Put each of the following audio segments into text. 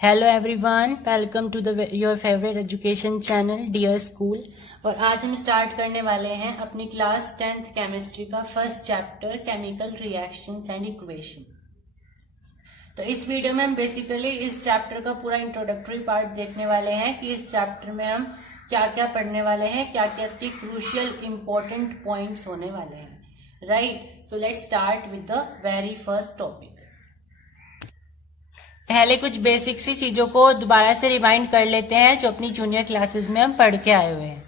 Hello everyone, welcome to the your favourite education channel dear school. और आज हम स्टार्ट करने वाले हैं अपनी क्लास 10th केमिस्ट्री का first chapter chemical reactions and equation. तो इस वीडियो में हम बेसिकली इस चैप्टर का पूरा इंट्रोडक्टरी पार्ट देखने वाले हैं कि इस चैप्टर में हम क्या क्या पढ़ने वाले हैं, क्या क्या इसके क्रूशियल इंपॉर्टेंट पॉइंट्स होने वाले हैं। Right, so let's start with the very first topic. पहले कुछ बेसिक सी चीजों को दोबारा से रिवाइंड कर लेते हैं जो अपनी जूनियर क्लासेस में हम पढ़ के आए हुए हैं।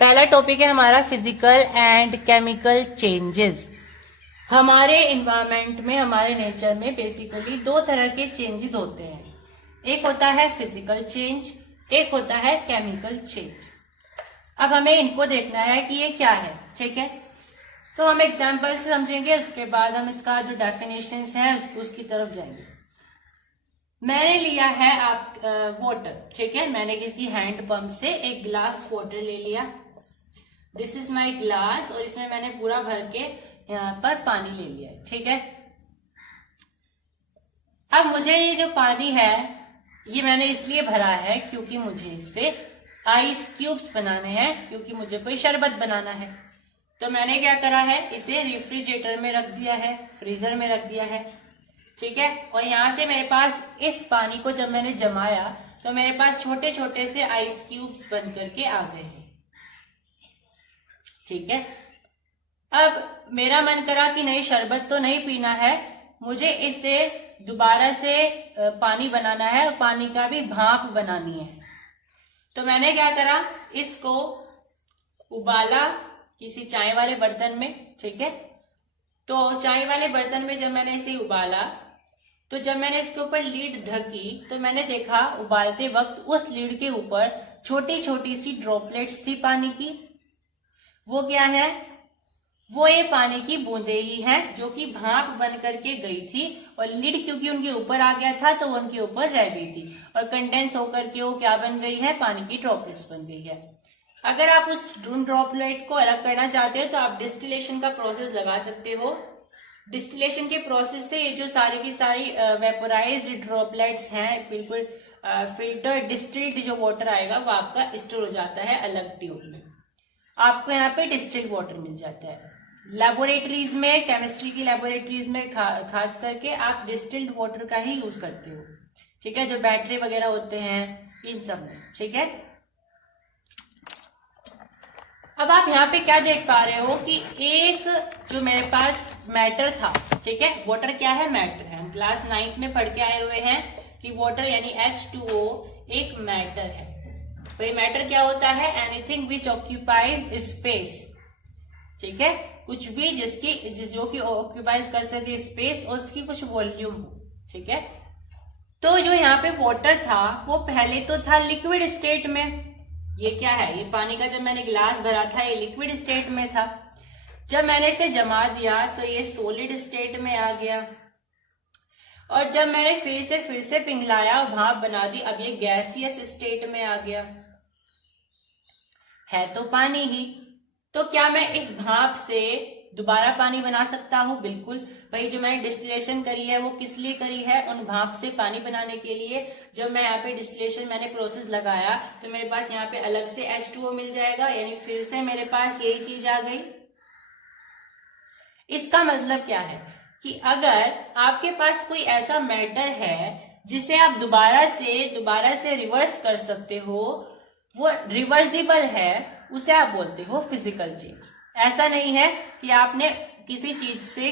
पहला टॉपिक है हमारा फिजिकल एंड केमिकल चेंजेस। हमारे एनवायरनमेंट में, हमारे नेचर में बेसिकली दो तरह के चेंजेस होते हैं। एक होता है फिजिकल चेंज, एक होता है केमिकल चेंज। अब हमें इनको देखना है कि ये क्या है, ठीक है। तो हम एग्जाम्पल से समझेंगे, उसके बाद हम इसका जो डेफिनेशन है उसकी तरफ जाएंगे। मैंने लिया है आप वाटर, ठीक है। मैंने किसी हैंड पंप से एक ग्लास वाटर ले लिया। दिस इज माय ग्लास, और इसमें मैंने पूरा भर के यहाँ पर पानी ले लिया, ठीक है। अब मुझे ये जो पानी है ये मैंने इसलिए भरा है क्योंकि मुझे इससे आइस क्यूब्स बनाने हैं, क्योंकि मुझे कोई शरबत बनाना है। तो मैंने क्या करा है, इसे रेफ्रिजरेटर में रख दिया है, फ्रीजर में रख दिया है, ठीक है। और यहां से मेरे पास इस पानी को जब मैंने जमाया तो मेरे पास छोटे छोटे से आइस क्यूब्स बन करके आ गए हैं, ठीक है। अब मेरा मन करा कि नहीं, शरबत तो नहीं पीना है, मुझे इससे दोबारा से पानी बनाना है और पानी का भी भाप बनानी है। तो मैंने क्या करा, इसको उबाला किसी चाय वाले बर्तन में, ठीक है। तो चाय वाले बर्तन में जब मैंने इसे उबाला तो जब मैंने इसके ऊपर लीड ढकी तो मैंने देखा उबालते वक्त उस लीड के ऊपर छोटी छोटी सी ड्रॉपलेट्स थी पानी की। वो क्या है, वो ये पानी की बूंदे ही हैं जो कि भाप बन करके गई थी, और लीड क्योंकि उनके ऊपर आ गया था तो उनके ऊपर रह गई थी, और कंडेंस होकर के वो क्या बन गई है, पानी की ड्रॉपलेट्स बन गई है। अगर आप उस ड्रॉपलेट को अलग करना चाहते हो तो आप डिस्टिलेशन का प्रोसेस लगा सकते हो। डिस्टिलेशन के प्रोसेस से ये जो सारी की सारी वेपोराइज्ड ड्रॉपलेट्स हैं, बिल्कुल फिल्टर डिस्टिल्ड जो वाटर आएगा वो आपका स्टोर हो जाता है अलग ट्यूब में। आपको यहाँ पे डिस्टिल्ड वाटर मिल जाता है। लेबोरेटरीज में, केमिस्ट्री की लेबोरेटरीज में खास करके आप डिस्टिल्ड वाटर का ही यूज करते हो, ठीक है, जो बैटरी वगैरह होते हैं इन सब में, ठीक है। अब आप यहाँ पे क्या देख पा रहे हो कि एक जो मेरे पास मैटर था, ठीक है, वाटर क्या है, मैटर है। हम क्लास 9th में पढ़ के आए हुए हैं कि वाटर यानी H2O एक मैटर है। तो ये मैटर क्या होता है, एनीथिंग विच ऑक्यूपाइज स्पेस, ठीक है, कुछ भी जो कि ऑक्यूपाइज कर सके स्पेस और उसकी कुछ वॉल्यूम हो, ठीक है। तो जो यहाँ पे वाटर था वो पहले तो था लिक्विड स्टेट में। ये क्या है, ये पानी का जब मैंने गिलास भरा था ये लिक्विड स्टेट में था। जब मैंने इसे जमा दिया तो ये सॉलिड स्टेट में आ गया, और जब मैंने फिर से पिघलाया और भाप बना दी, अब ये गैसियस स्टेट में आ गया। है तो पानी ही, तो क्या मैं इस भाप से दोबारा पानी बना सकता हूं? बिल्कुल। भाई जो मैंने डिस्टिलेशन करी है वो किस लिए करी है, उन भाप से पानी बनाने के लिए। जब मैं यहाँ पे डिस्टिलेशन मैंने प्रोसेस लगाया तो मेरे पास यहाँ पे अलग से H2O मिल जाएगा, यानी फिर से मेरे पास यही चीज आ गई। इसका मतलब क्या है कि अगर आपके पास कोई ऐसा मैटर है जिसे आप दोबारा से रिवर्स कर सकते हो, वो रिवर्सिबल है, उसे आप बोलते हो फिजिकल चेंज। ऐसा नहीं है कि आपने किसी चीज से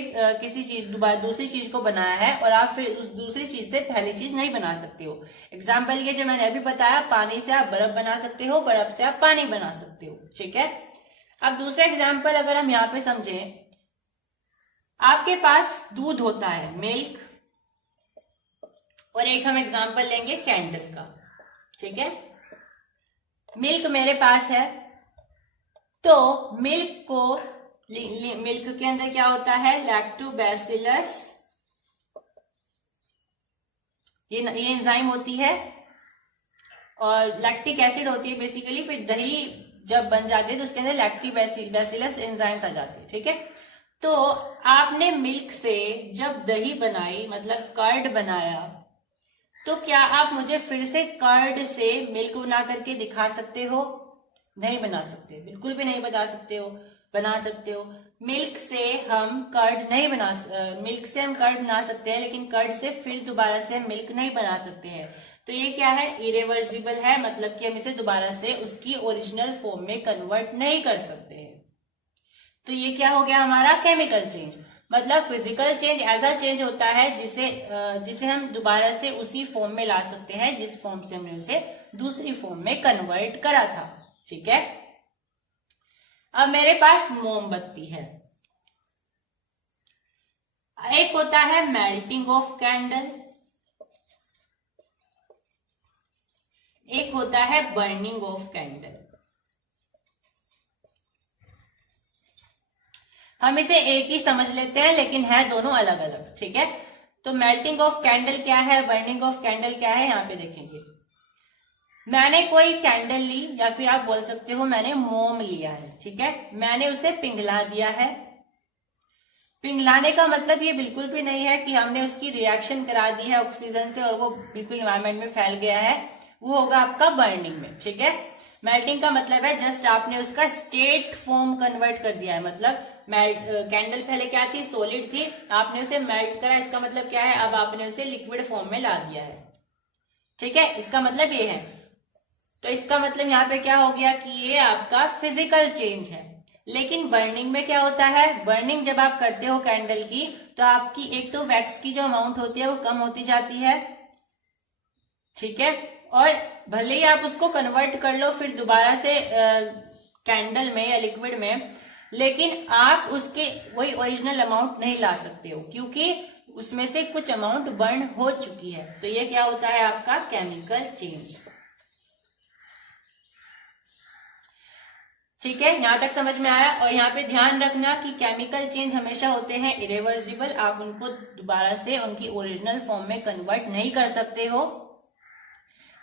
दूसरी चीज को बनाया है और आप फिर उस दूसरी चीज से पहली चीज नहीं बना सकते हो। एग्जाम्पल ये जो मैंने अभी बताया, पानी से आप बर्फ बना सकते हो, बर्फ से आप पानी बना सकते हो, ठीक है। अब दूसरा एग्जाम्पल अगर हम यहाँ पे समझें, आपके पास दूध होता है, मिल्क, और एक हम एग्जाम्पल लेंगे कैंडल का, ठीक है। मिल्क मेरे पास है, तो मिल्क के अंदर क्या होता है, लैक्टोबैसिलस, ये एंजाइम होती है, और लैक्टिक एसिड होती है बेसिकली। फिर दही जब बन जाती है तो उसके अंदर लैक्टोबैसिलस एंजाइम्स आ जाते हैं, ठीक है। तो आपने मिल्क से जब दही बनाई, मतलब कर्ड बनाया, तो क्या आप मुझे फिर से कर्ड से मिल्क बना करके दिखा सकते हो? नहीं बना सकते, बिल्कुल भी नहीं बता सकते हो। बना सकते हो, मिल्क से हम कर्ड नहीं बना, मिल्क से हम कर्ड बना सकते हैं, लेकिन कर्ड से फिर दोबारा से मिल्क नहीं बना सकते हैं। तो ये क्या है? इरिवर्सिबल है, मतलब कि हम इसे दोबारा से उसकी ओरिजिनल फॉर्म में कन्वर्ट नहीं कर सकते हैं। तो ये क्या हो गया हमारा? Chemical change. मतलब फिजिकल चेंज ऐसा चेंज होता है जिसे हम दोबारा से उसी फॉर्म में ला सकते हैं जिस फॉर्म से हमने उसे दूसरी फॉर्म में कन्वर्ट करा था। ठीक है, अब मेरे पास मोमबत्ती है। एक होता है मेल्टिंग ऑफ कैंडल, एक होता है बर्निंग ऑफ कैंडल। हम इसे एक ही समझ लेते हैं, लेकिन है दोनों अलग अलग। ठीक है, तो मेल्टिंग ऑफ कैंडल क्या है, बर्निंग ऑफ कैंडल क्या है, यहां पे देखेंगे। मैंने कोई कैंडल ली, या फिर आप बोल सकते हो मैंने मोम लिया है। ठीक है, मैंने उसे पिघला दिया है। पिघलाने का मतलब ये बिल्कुल भी नहीं है कि हमने उसकी रिएक्शन करा दी है ऑक्सीजन से और वो बिल्कुल एनवायरमेंट में फैल गया है, वो होगा आपका बर्निंग में। ठीक है, मेल्टिंग का मतलब है जस्ट आपने उसका स्टेट फॉर्म कन्वर्ट कर दिया है। मतलब कैंडल पहले क्या थी? सॉलिड थी, आपने उसे मेल्ट करा, इसका मतलब क्या है? अब आपने उसे लिक्विड फॉर्म में ला दिया है। ठीक है, इसका मतलब ये है। तो इसका मतलब यहाँ पे क्या हो गया कि ये आपका फिजिकल चेंज है। लेकिन बर्निंग में क्या होता है? बर्निंग जब आप करते हो कैंडल की, तो आपकी एक तो वैक्स की जो अमाउंट होती है वो कम होती जाती है। ठीक है, और भले ही आप उसको कन्वर्ट कर लो फिर दोबारा से कैंडल में या लिक्विड में, लेकिन आप उसके वही ओरिजिनल अमाउंट नहीं ला सकते हो, क्योंकि उसमें से कुछ अमाउंट बर्न हो चुकी है। तो ये क्या होता है? आपका केमिकल चेंज। ठीक है, यहां तक समझ में आया। और यहाँ पे ध्यान रखना कि केमिकल चेंज हमेशा होते हैं इरिवर्सिबल, आप उनको दोबारा से उनकी ओरिजिनल फॉर्म में कन्वर्ट नहीं कर सकते हो।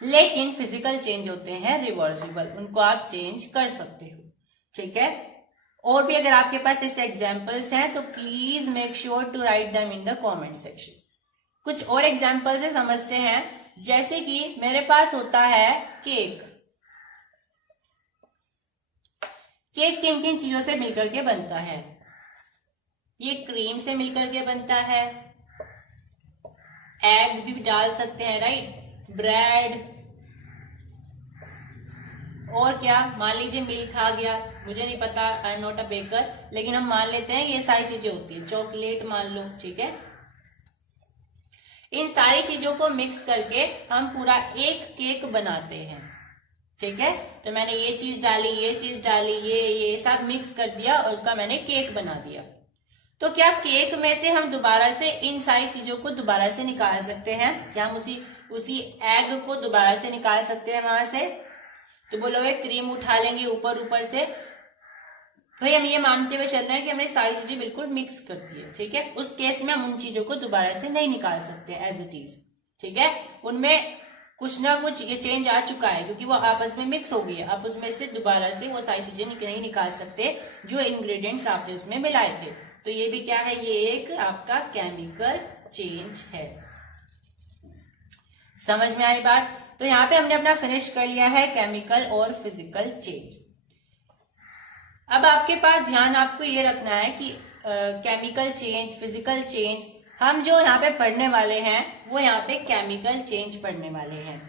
लेकिन फिजिकल चेंज होते हैं रिवर्सिबल, उनको आप चेंज कर सकते हो। ठीक है, और भी अगर आपके पास ऐसे एग्जाम्पल्स हैं तो please make sure to write them in the comment section. कुछ और एग्जाम्पल्स से समझते हैं, जैसे कि मेरे पास होता है केक। केक किन किन चीजों से मिलकर के बनता है? ये क्रीम से मिलकर के बनता है, एग भी डाल सकते हैं, राइट, ब्रेड, और क्या, मान लीजिए मिल्क आ गया, मुझे नहीं पता, I am not a baker, लेकिन हम मान लेते हैं ये सारी चीजें होती है, चॉकलेट मान लो। ठीक है, इन सारी चीजों को मिक्स करके हम पूरा एक केक बनाते हैं। ठीक है, तो मैंने ये चीज डाली, ये चीज डाली, ये सब मिक्स कर दिया और उसका मैंने केक बना दिया। तो क्या केक में से हम दोबारा से इन सारी चीजों को दोबारा से निकाल सकते हैं? क्या हम उसी एग को दोबारा से निकाल सकते हैं वहां से? तो बोलोगे क्रीम उठा लेंगे ऊपर से। भाई हम ये मानते हुए चल रहे हैं कि हमने सारी चीजें बिल्कुल मिक्स कर दी है। ठीक है, उस केस में हम उन चीजों को दोबारा से नहीं निकाल सकते एज इट इज। ठीक है, उनमें कुछ ना कुछ ये चेंज आ चुका है क्योंकि वो आपस में मिक्स हो गई है। आप उसमें से दोबारा से वो सारी चीजें नहीं निकाल सकते जो इंग्रेडिएंट्स आपने उसमें मिलाए थे। तो ये भी क्या है? ये एक आपका केमिकल चेंज है। समझ में आई बात? तो यहाँ पे हमने अपना फिनिश कर लिया है केमिकल और फिजिकल चेंज। अब आपके पास ध्यान आपको ये रखना है कि केमिकल चेंज, फिजिकल चेंज, हम जो यहाँ पे पढ़ने वाले हैं वो यहाँ पे केमिकल चेंज पढ़ने वाले हैं।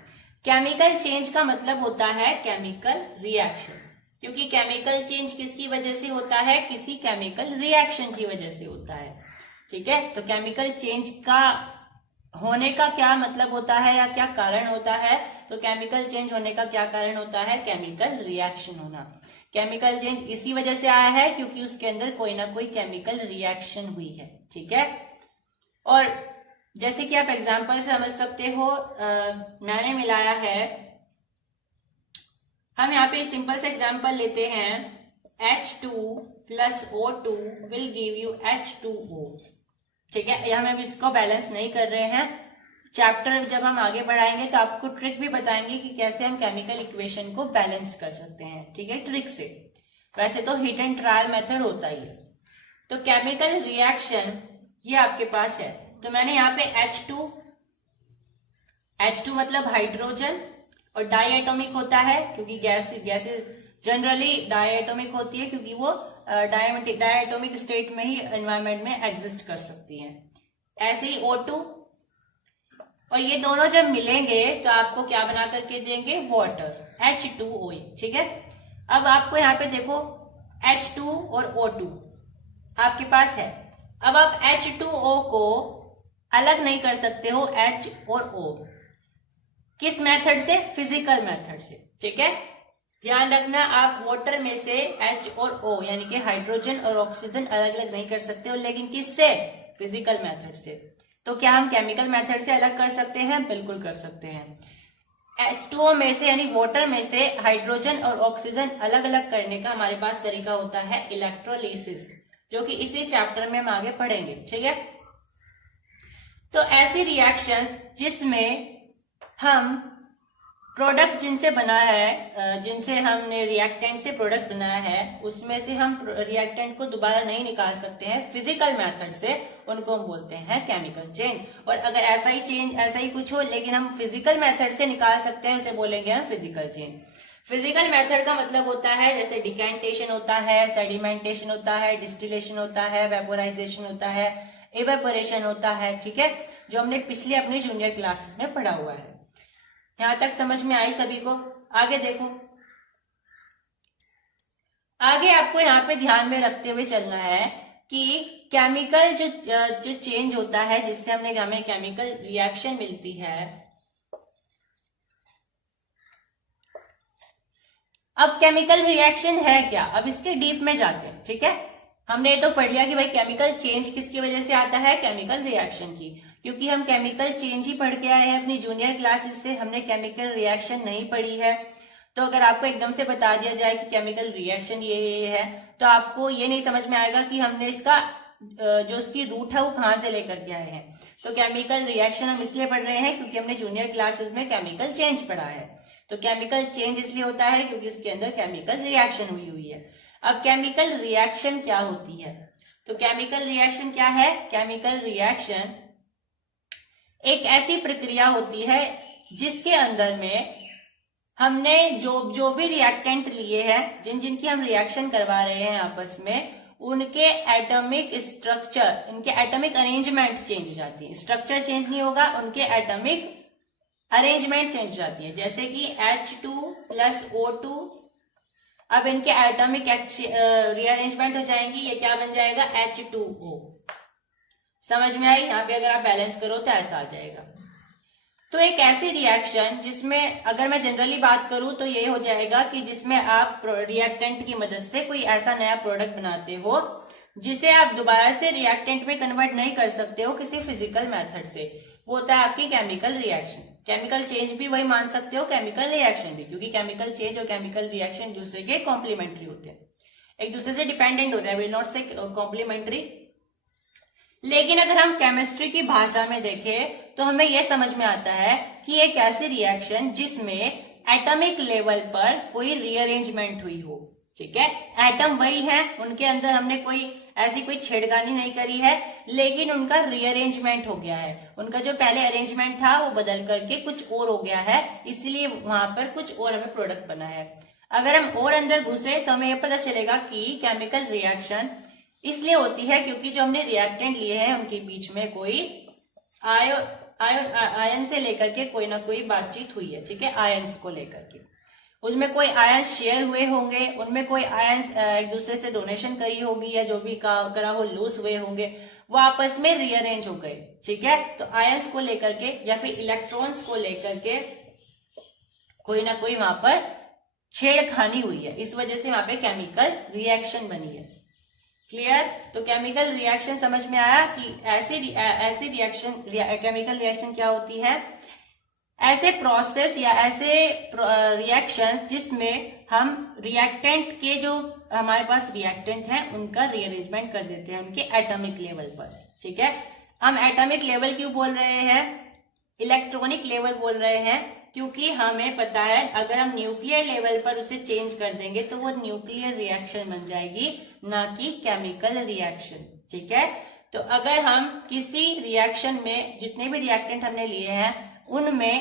केमिकल चेंज का मतलब होता है केमिकल रिएक्शन, क्योंकि केमिकल चेंज किसकी वजह से होता है? किसी केमिकल रिएक्शन की वजह से होता है। ठीक है, तो केमिकल चेंज का होने का क्या मतलब होता है या क्या कारण होता है? तो केमिकल चेंज होने का क्या कारण होता है? केमिकल रिएक्शन होना। केमिकल चेंज इसी वजह से आया है क्योंकि उसके अंदर कोई ना कोई केमिकल रिएक्शन हुई है। ठीक है, और जैसे कि आप एग्जांपल से समझ सकते हो, मैंने मिलाया है, हम यहाँ पे सिंपल से एग्जांपल लेते हैं, H2 plus O2 will give you H2O। ठीक है, यहाँ हम इसको बैलेंस नहीं कर रहे हैं। चैप्टर जब हम आगे बढ़ाएंगे तो आपको ट्रिक भी बताएंगे कि कैसे हम केमिकल इक्वेशन को बैलेंस कर सकते हैं। ठीक है, ट्रिक से। वैसे तो हिट एंड ट्रायल मेथड होता ही है। तो केमिकल रिएक्शन ये आपके पास है, तो मैंने यहाँ पे H2 मतलब हाइड्रोजन, और डायएटॉमिक होता है क्योंकि गैसेस जनरली डायएटॉमिक होती है क्योंकि वो डायएटॉमिक स्टेट में ही एनवायरमेंट में एग्जिस्ट कर सकती हैं। ऐसे ही O2, और ये दोनों जब मिलेंगे तो आपको क्या बना करके देंगे, वाटर, H2O। ठीक है, अब आपको यहाँ पे देखो H2 और O2 आपके पास है। अब आप H2O को अलग नहीं कर सकते हो H और O, किस मेथड से, फिजिकल मेथड से। ठीक है, ध्यान रखना, आप वाटर में से H और O यानी कि हाइड्रोजन और ऑक्सीजन अलग अलग नहीं कर सकते हो, लेकिन किससे, फिजिकल मेथड से। तो क्या हम केमिकल मेथड से अलग कर सकते हैं, बिल्कुल कर सकते हैं। H2O में से यानी वाटर में से हाइड्रोजन और ऑक्सीजन अलग अलग करने का हमारे पास तरीका होता है इलेक्ट्रोलिसिस, जो कि इसी चैप्टर में हम आगे पढ़ेंगे। ठीक है, तो ऐसी रिएक्शंस जिसमें हम प्रोडक्ट जिनसे बना है, जिनसे हमने रिएक्टेंट से प्रोडक्ट बनाया है, उसमें से हम रिएक्टेंट को दोबारा नहीं निकाल सकते हैं फिजिकल मेथड से, उनको हम बोलते हैं केमिकल चेंज। और अगर ऐसा ही कुछ हो लेकिन हम फिजिकल मेथड से निकाल सकते हैं, उसे बोलेंगे हम फिजिकल चेंज। फिजिकल मेथड का मतलब होता है जैसे डिकेंटेशन होता है, सेडिमेंटेशन होता है, डिस्टिलेशन होता है, वेपोराइजेशन होता है, इवेपोरेशन होता है। ठीक है, जो हमने पिछले अपनी जूनियर क्लासेस में पढ़ा हुआ है। यहां तक समझ में आई सभी को? आगे देखो, आगे आपको यहाँ पे ध्यान में रखते हुए चलना है कि केमिकल जो चेंज होता है, जिससे हमें केमिकल रिएक्शन मिलती है। अब केमिकल रिएक्शन है क्या, अब इसके डीप में जाते हैं। ठीक है, हमने ये तो पढ़ लिया कि भाई केमिकल चेंज किसकी वजह से आता है, केमिकल रिएक्शन की, क्योंकि हम केमिकल चेंज ही पढ़ के आए हैं अपनी जूनियर क्लासेस से, हमने केमिकल रिएक्शन नहीं पढ़ी है। तो अगर आपको एकदम से बता दिया जाए कि केमिकल रिएक्शन ये है, तो आपको ये नहीं समझ में आएगा कि हमने इसका जो उसकी रूट है वो कहाँ से लेकर के आए हैं। तो केमिकल रिएक्शन हम इसलिए पढ़ रहे हैं क्योंकि हमने जूनियर क्लासेस में केमिकल चेंज पढ़ा है। तो केमिकल चेंज इसलिए होता है क्योंकि उसके अंदर केमिकल रिएक्शन हुई है। अब केमिकल रिएक्शन क्या होती है, तो केमिकल रिएक्शन क्या है, केमिकल रिएक्शन एक ऐसी प्रक्रिया होती है जिसके अंदर में हमने जो भी रिएक्टेंट लिए हैं, जिनकी हम रिएक्शन करवा रहे हैं आपस में, उनके एटॉमिक स्ट्रक्चर, इनके एटॉमिक अरेंजमेंट चेंज हो जाती है। स्ट्रक्चर चेंज नहीं होगा, उनके एटॉमिक अरेंजमेंट चेंज हो जाती है। जैसे कि H2 प्लस O2, अब इनके एटॉमिक रीअरेंजमेंट हो जाएंगी, ये क्या बन जाएगा, H2O। समझ में आई? यहाँ पे अगर आप बैलेंस करो तो ऐसा आ जाएगा। तो एक ऐसी रिएक्शन जिसमें अगर मैं जनरली बात करूं तो ये हो जाएगा कि जिसमें आप रिएक्टेंट की मदद से कोई ऐसा नया प्रोडक्ट बनाते हो जिसे आप दोबारा से रिएक्टेंट में कन्वर्ट नहीं कर सकते हो किसी फिजिकल मेथड से, वो होता है आपकी केमिकल रिएक्शन। केमिकल चेंज भी वही मान सकते हो, केमिकल रिएक्शन भी, क्योंकि केमिकल चेंज और केमिकल रिएक्शन दूसरे के कॉम्प्लीमेंट्री होते हैं, एक दूसरे से डिपेंडेंट होते हैं, विल नॉट से कॉम्प्लीमेंट्री। लेकिन अगर हम केमिस्ट्री की भाषा में देखें तो हमें यह समझ में आता है कि एक ऐसी रिएक्शन जिसमें एटॉमिक लेवल पर कोई रीअरेंजमेंट हुई हो। ठीक है, एटम वही है, उनके अंदर हमने कोई छेड़खानी नहीं करी है, लेकिन उनका रीअरेंजमेंट हो गया है। उनका जो पहले अरेंजमेंट था वो बदल करके कुछ और हो गया है, इसलिए वहां पर कुछ और हमें प्रोडक्ट बना है। अगर हम और अंदर घुसे तो हमें यह पता चलेगा कि केमिकल रिएक्शन इसलिए होती है क्योंकि जो हमने रिएक्टेंट लिए हैं उनके बीच में कोई आयन से लेकर के कोई ना कोई बातचीत हुई है। ठीक है, आयन्स को लेकर के उसमें कोई आयन शेयर हुए होंगे, उनमें कोई आयन एक दूसरे से डोनेशन करी होगी, या जो भी करा हो लूज हुए होंगे, वो आपस में रीअरेंज हो गए। ठीक है, तो आयन्स को लेकर के या फिर इलेक्ट्रॉन्स को लेकर के कोई ना कोई वहां पर छेड़खानी हुई है, इस वजह से वहां पे केमिकल रिएक्शन बनी है। क्लियर? तो केमिकल रिएक्शन समझ में आया कि ऐसी रिएक्शन केमिकल रिएक्शन क्या होती है, ऐसे प्रोसेस या ऐसे रिएक्शंस जिसमें हम रिएक्टेंट के जो हमारे पास रिएक्टेंट है उनका रीअरेंजमेंट कर देते हैं उनके एटॉमिक लेवल पर। ठीक है, हम एटॉमिक लेवल क्यों बोल रहे हैं, इलेक्ट्रॉनिक लेवल बोल रहे हैं, क्योंकि हमें पता है अगर हम न्यूक्लियर लेवल पर उसे चेंज कर देंगे तो वो न्यूक्लियर रिएक्शन बन जाएगी, ना कि केमिकल रिएक्शन। ठीक है, तो अगर हम किसी रिएक्शन में जितने भी रिएक्टेंट हमने लिए हैं उनमें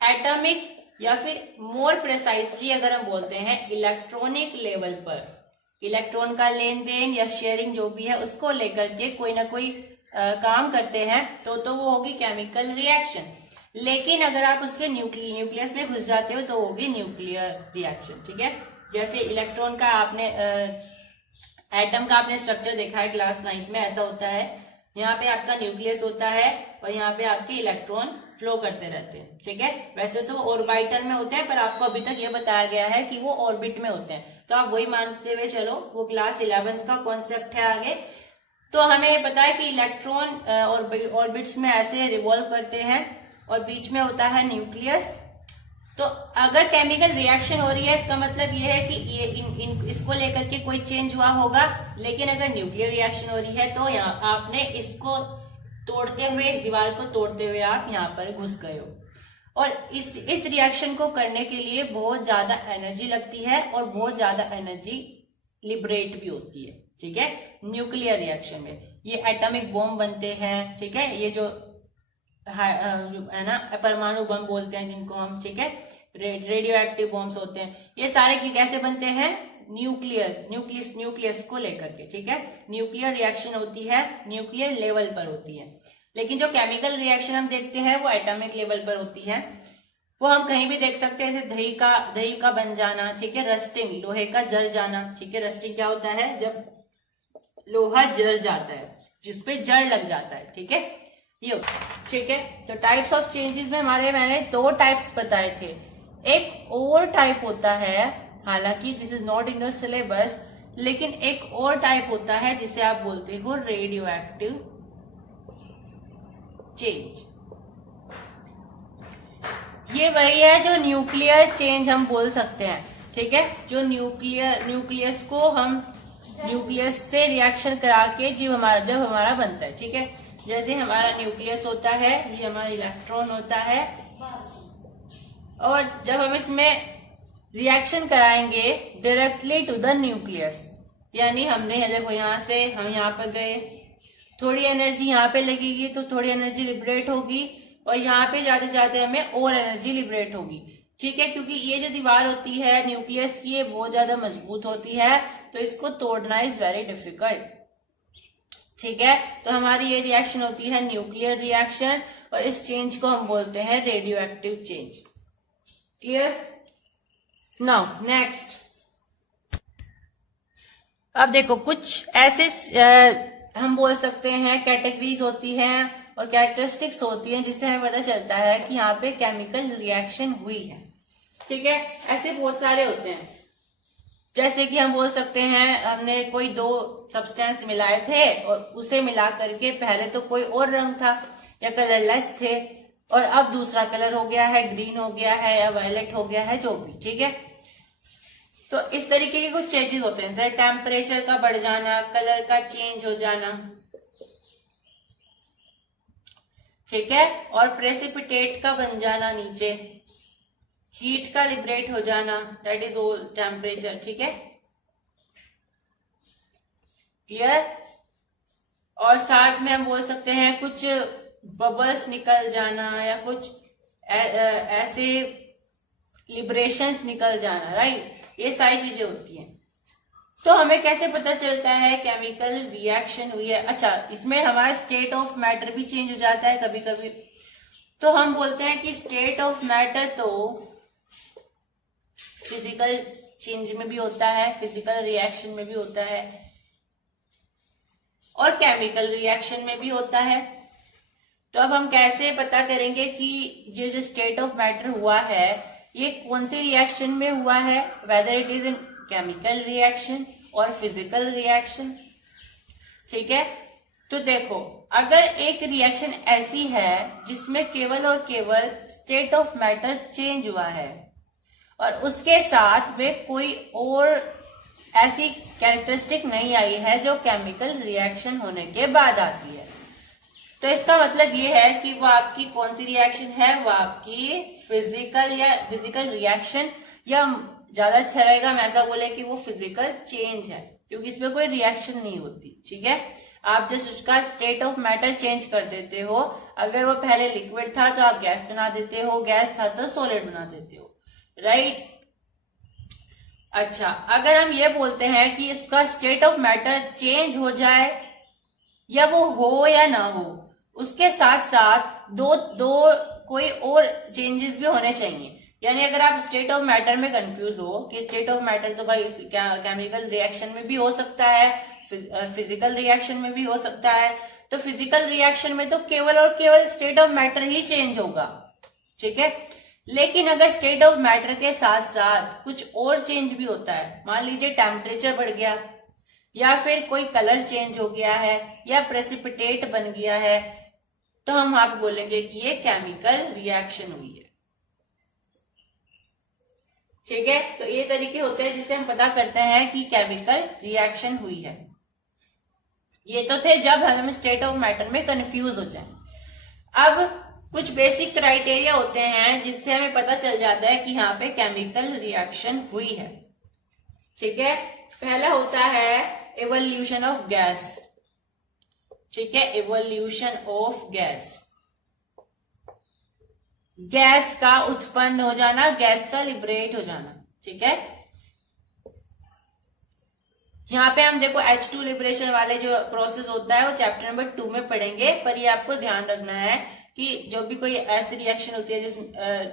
एटॉमिक या फिर मोर प्रिसाइसली अगर हम बोलते हैं इलेक्ट्रॉनिक लेवल पर इलेक्ट्रॉन का लेन देन या शेयरिंग जो भी है उसको लेकर के कोई ना कोई काम करते हैं तो वो होगी केमिकल रिएक्शन। लेकिन अगर आप उसके न्यूक्लियस में घुस जाते हो तो होगी न्यूक्लियर रिएक्शन। ठीक है, जैसे इलेक्ट्रॉन का आपने एटम का आपने स्ट्रक्चर देखा है क्लास 9 में, ऐसा होता है। यहाँ पे आपका न्यूक्लियस होता है और यहाँ पे आपके इलेक्ट्रॉन फ्लो करते रहते हैं। ठीक है, वैसे तो ऑर्बिटल में होते हैं पर आपको अभी तक ये बताया गया है कि वो ऑर्बिट में होते हैं, तो आप वही मानते हुए चलो, वो क्लास 11 का कॉन्सेप्ट है आगे। तो हमें ये पता है कि इलेक्ट्रॉन ऑर्बिट्स में ऐसे रिवॉल्व करते हैं और बीच में होता है न्यूक्लियस। तो अगर केमिकल रिएक्शन हो रही है इसका मतलब ये है कि ये इसको लेकर के कोई चेंज हुआ होगा। लेकिन अगर न्यूक्लियर रिएक्शन हो रही है तो यहाँ आपने इसको तोड़ते हुए, इस दीवार को तोड़ते हुए आप यहाँ पर घुस गए हो। और इस रिएक्शन को करने के लिए बहुत ज्यादा एनर्जी लगती है और बहुत ज्यादा एनर्जी लिबरेट भी होती है। ठीक है, न्यूक्लियर रिएक्शन में ये एटॉमिक बॉम्ब बनते हैं। ठीक है, ये जो है ना परमाणु बम बोलते हैं जिनको हम, ठीक है, रेडियो एक्टिव बॉम्ब्स होते हैं, ये सारे की कैसे बनते हैं? न्यूक्लियस को लेकर के। ठीक है, न्यूक्लियर रिएक्शन होती है, न्यूक्लियर लेवल पर होती है। लेकिन जो केमिकल रिएक्शन हम देखते हैं वो एटॉमिक लेवल पर होती है। वो हम कहीं भी देख सकते हैं, जैसे दही का बन जाना। ठीक है, रस्टिंग, लोहे का जर जाना। ठीक है, रस्टिंग क्या होता है? जब लोहा जर जाता है, जिसपे जड़ लग जाता है। ठीक है, ये। ठीक है, तो टाइप्स ऑफ चेंजेस में मैंने 2 टाइप्स बताए थे। एक और टाइप होता है, हालांकि this is not in your syllabus, लेकिन एक और टाइप होता है जिसे आप बोलते हो रेडियो एक्टिव चेंज। ये वही है जो न्यूक्लियर चेंज हम बोल सकते हैं। ठीक है, जो न्यूक्लियस को हम न्यूक्लियस से रिएक्शन करा के जब हमारा बनता है। ठीक है, जैसे हमारा न्यूक्लियस होता है, ये हमारा इलेक्ट्रॉन होता है, और जब हम इसमें रिएक्शन कराएंगे डायरेक्टली टू द न्यूक्लियस, यानी हमने देखो यहाँ से हम यहाँ पर गए, थोड़ी एनर्जी यहाँ पे लगेगी तो थोड़ी एनर्जी लिबरेट होगी, और यहाँ पे जाते जाते हमें और एनर्जी लिबरेट होगी। ठीक है, क्योंकि ये जो दीवार होती है न्यूक्लियस की, ये बहुत ज्यादा मजबूत होती है, तो इसको तोड़ना इज वेरी डिफिकल्ट। ठीक है, तो हमारी ये रिएक्शन होती है न्यूक्लियर रिएक्शन, और इस चेंज को हम बोलते हैं radio active change. Clear? Now next, अब देखो कुछ ऐसे हम बोल सकते हैं कैटेगरीज होती हैं और कैरेक्टरिस्टिक्स होती हैं जिससे हमें पता चलता है कि यहाँ पे केमिकल रिएक्शन हुई है। ठीक है, ऐसे बहुत सारे होते हैं, जैसे कि हम बोल सकते हैं हमने कोई 2 सब्सटेंस मिलाए थे और उसे मिला करके पहले तो कोई और रंग था या कलरलेस थे, और अब दूसरा कलर हो गया है, ग्रीन हो गया है या वायलेट हो गया है, जो भी। ठीक है, तो इस तरीके के कुछ चेंजेस होते हैं, जैसे टेम्परेचर का बढ़ जाना, कलर का चेंज हो जाना। ठीक है, और प्रेसिपिटेट का बन जाना नीचे, हीट का लिबरेट हो जाना, दैट इज ऑल टेम्परेचर। ठीक है, क्लियर? और साथ में हम बोल सकते हैं कुछ बबल्स निकल जाना या कुछ ऐसे लिबरेशंस निकल जाना, राइट? ये सारी चीजें होती हैं। तो हमें कैसे पता चलता है केमिकल रिएक्शन हुई है? अच्छा, इसमें हमारा स्टेट ऑफ मैटर भी चेंज हो जाता है कभी कभी। तो हम बोलते हैं कि स्टेट ऑफ मैटर तो फिजिकल चेंज में भी होता है, फिजिकल रिएक्शन में भी होता है, और केमिकल रिएक्शन में भी होता है। तो अब हम कैसे पता करेंगे कि ये जो स्टेट ऑफ मैटर हुआ है ये कौन सी रिएक्शन में हुआ है, whether it is in chemical reaction और फिजिकल रिएक्शन? ठीक है, तो देखो, अगर एक रिएक्शन ऐसी है जिसमें केवल और केवल स्टेट ऑफ मैटर चेंज हुआ है और उसके साथ में कोई और ऐसी कैरेक्टरिस्टिक नहीं आई है जो केमिकल रिएक्शन होने के बाद आती है, तो इसका मतलब ये है कि वो आपकी कौन सी रिएक्शन है? वो आपकी फिजिकल रिएक्शन, या ज्यादा अच्छा रहेगा मैं ऐसा बोले कि वो फिजिकल चेंज है, क्योंकि इसमें कोई रिएक्शन नहीं होती। ठीक है, आप जस्ट उसका स्टेट ऑफ मैटर चेंज कर देते हो। अगर वो पहले लिक्विड था तो आप गैस बना देते हो, गैस था तो सॉलिड बना देते हो, राइट। अच्छा, अगर हम ये बोलते हैं कि उसका स्टेट ऑफ मैटर चेंज हो जाए या वो हो या ना हो, उसके साथ साथ दो कोई और चेंजेस भी होने चाहिए। यानी अगर आप स्टेट ऑफ मैटर में कंफ्यूज हो कि स्टेट ऑफ मैटर तो भाई केमिकल रिएक्शन में भी हो सकता है, फिजिकल रिएक्शन में भी हो सकता है, तो फिजिकल रिएक्शन में तो केवल और केवल state of matter he change होगा, ठीक है। लेकिन अगर स्टेट ऑफ मैटर के साथ साथ कुछ और चेंज भी होता है, मान लीजिए टेम्परेचर बढ़ गया, या फिर कोई कलर चेंज हो गया है, या प्रेसिपिटेट बन गया है, तो हम वहां पे बोलेंगे कि ये केमिकल रिएक्शन हुई है, ठीक है। तो ये तरीके होते हैं जिससे हम पता करते हैं कि केमिकल रिएक्शन हुई है। ये तो थे जब हम स्टेट ऑफ मैटर में कंफ्यूज हो जाए। अब कुछ बेसिक क्राइटेरिया होते हैं जिससे हमें पता चल जाता है कि यहाँ पे केमिकल रिएक्शन हुई है, ठीक है। पहला होता है इवोल्यूशन ऑफ गैस, ठीक है, इवोल्यूशन ऑफ गैस, गैस का उत्पन्न हो जाना, गैस का लिबरेट हो जाना, ठीक है। यहाँ पे हम देखो H2 लिबरेशन वाले जो प्रोसेस होता है वो चैप्टर नंबर 2 में पढ़ेंगे, पर ये आपको ध्यान रखना है कि जो भी कोई ऐसी रिएक्शन होती है, जिस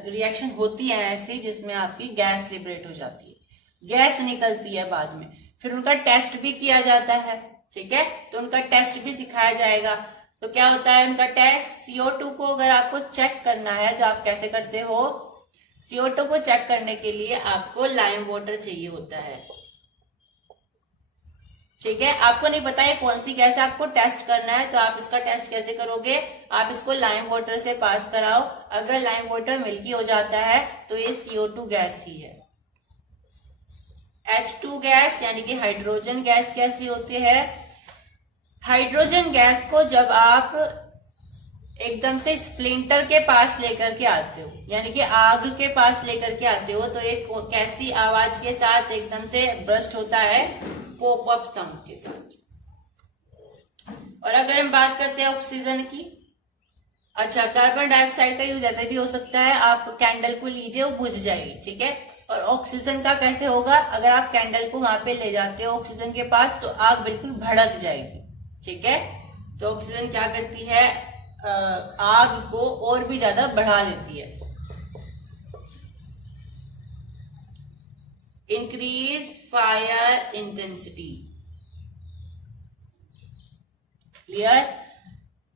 रिएक्शन होती है ऐसी जिसमें आपकी गैस लिबरेट हो जाती है, गैस निकलती है बाद में, फिर उनका टेस्ट भी किया जाता है, ठीक है। तो उनका टेस्ट भी सिखाया जाएगा। तो क्या होता है उनका टेस्ट, CO2 को अगर आपको चेक करना है तो आप कैसे करते हो, CO2 को चेक करने के लिए आपको लाइम वाटर चाहिए होता है, ठीक है। आपको नहीं पता है कौन सी गैस आपको टेस्ट करना है, तो आप इसका टेस्ट कैसे करोगे, आप इसको लाइम वाटर से पास कराओ, अगर लाइम वाटर मिल्की हो जाता है तो ये CO2 गैस ही है। H2 गैस यानी कि हाइड्रोजन गैस कैसी होती है, हाइड्रोजन गैस को जब आप एकदम से स्प्लिंटर के पास लेकर के आते हो, यानी कि आग के पास लेकर के आते हो, तो एक कैसी आवाज के साथ एकदम से बर्स्ट होता है, पॉप अप साउंड के साथ। और अगर हम बात करते हैं ऑक्सीजन की, अच्छा, कार्बन डाइऑक्साइड का यूज ऐसे भी हो सकता है, आप कैंडल को लीजिए वो बुझ जाएगी, ठीक है। और ऑक्सीजन का कैसे होगा, अगर आप कैंडल को वहां पे ले जाते हो ऑक्सीजन के पास तो आग बिल्कुल भड़क जाएगी, ठीक है। तो ऑक्सीजन क्या करती है, आग को और भी ज्यादा बढ़ा देती है। Increase fire intensity, clear.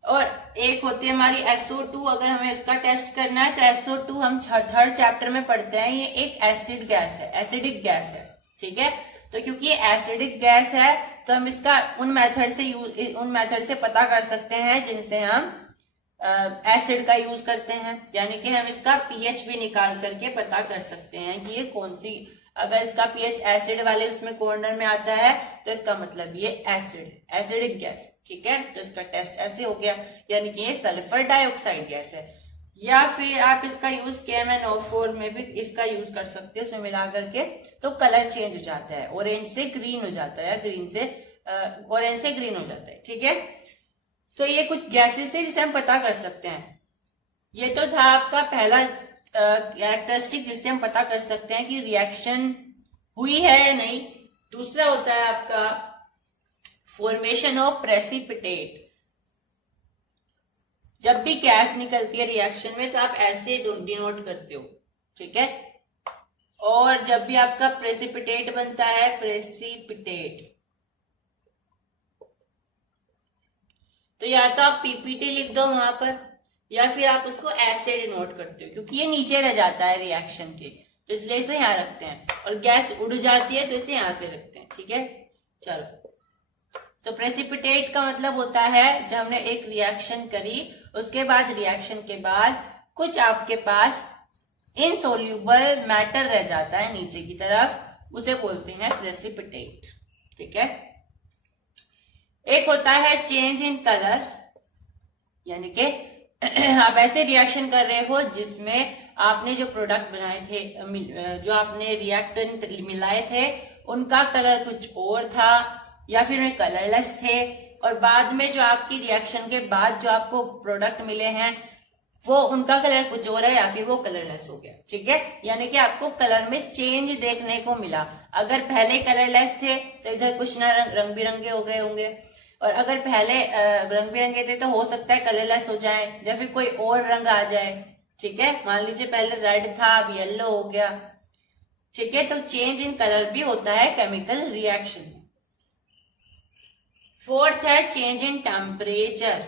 और एक होती है हमारी SO2, अगर हमें इसका टेस्ट करना है तो SO2 हम थर्ड चैप्टर में पढ़ते हैं, ये एक एसिड गैस है, एसिडिक गैस है, ठीक है। तो क्योंकि ये एसिडिक गैस है तो हम इसका उन मेथड से पता कर सकते हैं जिनसे हम एसिड का यूज करते हैं, यानी कि हम इसका pH भी निकाल करके पता कर सकते हैं कि ये कौन सी, अगर इसका pH एसिड वाले उसमें कॉर्नर में आता है तो इसका मतलब ये एसिडिक गैस, ठीक है। तो इसका टेस्ट ऐसे हो गया, यानी कि ये सल्फर डाइऑक्साइड गैस है। या फिर आप इसका यूज KMnO4 में भी इसका यूज कर सकते हैं, उसमें मिला करके, तो कलर चेंज हो जाता है, ऑरेंज से ग्रीन हो जाता है, ऑरेंज से ग्रीन हो जाता है, ठीक है। तो ये कुछ गैसेस है जिसे हम पता कर सकते हैं। ये तो था आपका पहला कैरेक्टरिस्टिक जिससे हम पता कर सकते हैं कि रिएक्शन हुई है या नहीं। दूसरा होता है आपका फॉर्मेशन ऑफ प्रेसिपिटेट। जब भी गैस निकलती है रिएक्शन में तो आप ऐसे डिनोट करते हो, ठीक है। और जब भी आपका प्रेसिपिटेट बनता है, प्रेसिपिटेट, तो या तो आप PPT लिख दो वहां पर, या फिर आप उसको ऐसे डिनोट करते हो, क्योंकि ये नीचे रह जाता है रिएक्शन के, तो इसलिए इसे यहां रखते हैं। और गैस उड़ जाती है तो इसे यहां से रखते हैं, ठीक है। चलो, तो प्रेसिपिटेट का मतलब होता है जब हमने एक रिएक्शन करी, उसके बाद रिएक्शन के बाद कुछ आपके पास इनसोल्यूबल मैटर रह जाता है नीचे की तरफ, उसे बोलते हैं प्रेसिपिटेट, ठीक है। एक होता है चेंज इन कलर, यानी कि आप ऐसे रिएक्शन कर रहे हो जिसमें आपने जो प्रोडक्ट बनाए थे, जो आपने रिएक्टेंट मिलाए थे, उनका कलर कुछ और था, या फिर वे कलरलेस थे, और बाद में जो आपकी रिएक्शन के बाद जो आपको प्रोडक्ट मिले हैं वो उनका कलर कुछ और है या फिर वो कलरलेस हो गया। ठीक है, यानी कि आपको कलर में चेंज देखने को मिला। अगर पहले कलरलेस थे तो इधर कुछ ना रंग बिरंगे हो गए होंगे, और अगर पहले रंग बिरंगे थे तो हो सकता है कलरलेस हो जाए या फिर कोई और रंग आ जाए। ठीक है, मान लीजिए पहले रेड था अब येलो हो गया। ठीक है, तो चेंज इन कलर भी होता है केमिकल रिएक्शन। फोर्थ है चेंज इन टेम्परेचर।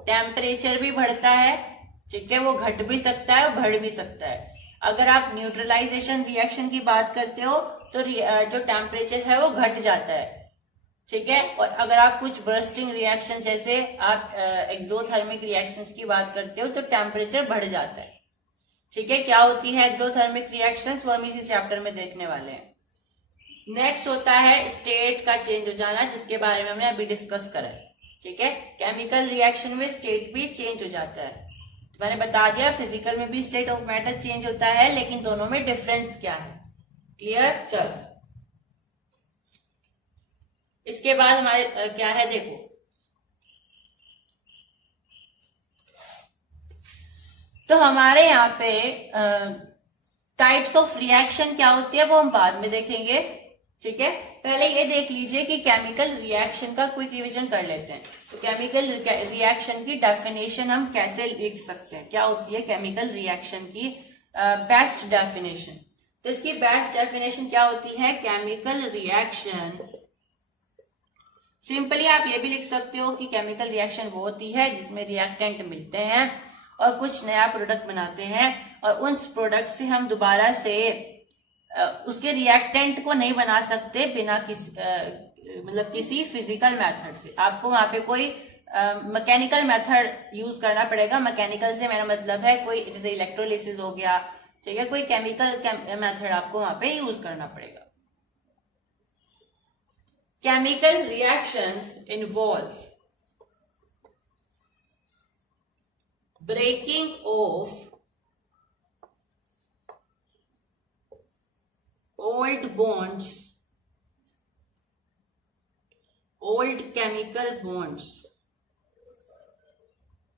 टेम्परेचर भी बढ़ता है। ठीक है, वो घट भी सकता है और बढ़ भी सकता है। अगर आप न्यूट्रलाइजेशन रिएक्शन की बात करते हो तो जो टेम्परेचर है वो घट जाता है। ठीक है, और अगर आप कुछ बर्स्टिंग रिएक्शन जैसे आप एक्सोथर्मिक रिएक्शंस की बात करते हो तो टेम्परेचर बढ़ जाता है। ठीक है, क्या होती है एक्सोथर्मिक रिएक्शंस, वो हम इसी चैप्टर में देखने वाले हैं। नेक्स्ट होता है स्टेट का चेंज हो जाना, जिसके बारे में हमने अभी डिस्कस करा है। ठीक है, केमिकल रिएक्शन में स्टेट भी चेंज हो जाता है। तो मैंने बता दिया फिजिकल में भी स्टेट ऑफ मैटर चेंज होता है, लेकिन दोनों में डिफरेंस क्या है। क्लियर? चलो इसके बाद हमारे क्या है देखो, तो हमारे यहाँ पे टाइप्स ऑफ रिएक्शन क्या होती है वो हम बाद में देखेंगे। ठीक है, पहले ये देख लीजिए कि केमिकल रिएक्शन का क्विक रिवीजन कर लेते हैं। तो केमिकल रिएक्शन की डेफिनेशन हम कैसे लिख सकते हैं, क्या होती है केमिकल रिएक्शन की बेस्ट डेफिनेशन। तो इसकी बेस्ट डेफिनेशन क्या होती है, केमिकल रिएक्शन, सिंपली आप ये भी लिख सकते हो कि केमिकल रिएक्शन वो होती है जिसमें रिएक्टेंट मिलते हैं और कुछ नया प्रोडक्ट बनाते हैं, और उन प्रोडक्ट से हम दोबारा से उसके रिएक्टेंट को नहीं बना सकते बिना किसी फिजिकल मेथड से। आपको वहां पे कोई मैकेनिकल मेथड यूज करना पड़ेगा। मैकेनिकल से मेरा मतलब है कोई जैसे इलेक्ट्रोलिसिस हो गया। ठीक है, कोई केमिकल मेथड आपको वहां पे यूज करना पड़ेगा। Chemical reactions involve breaking of old bonds, old chemical bonds,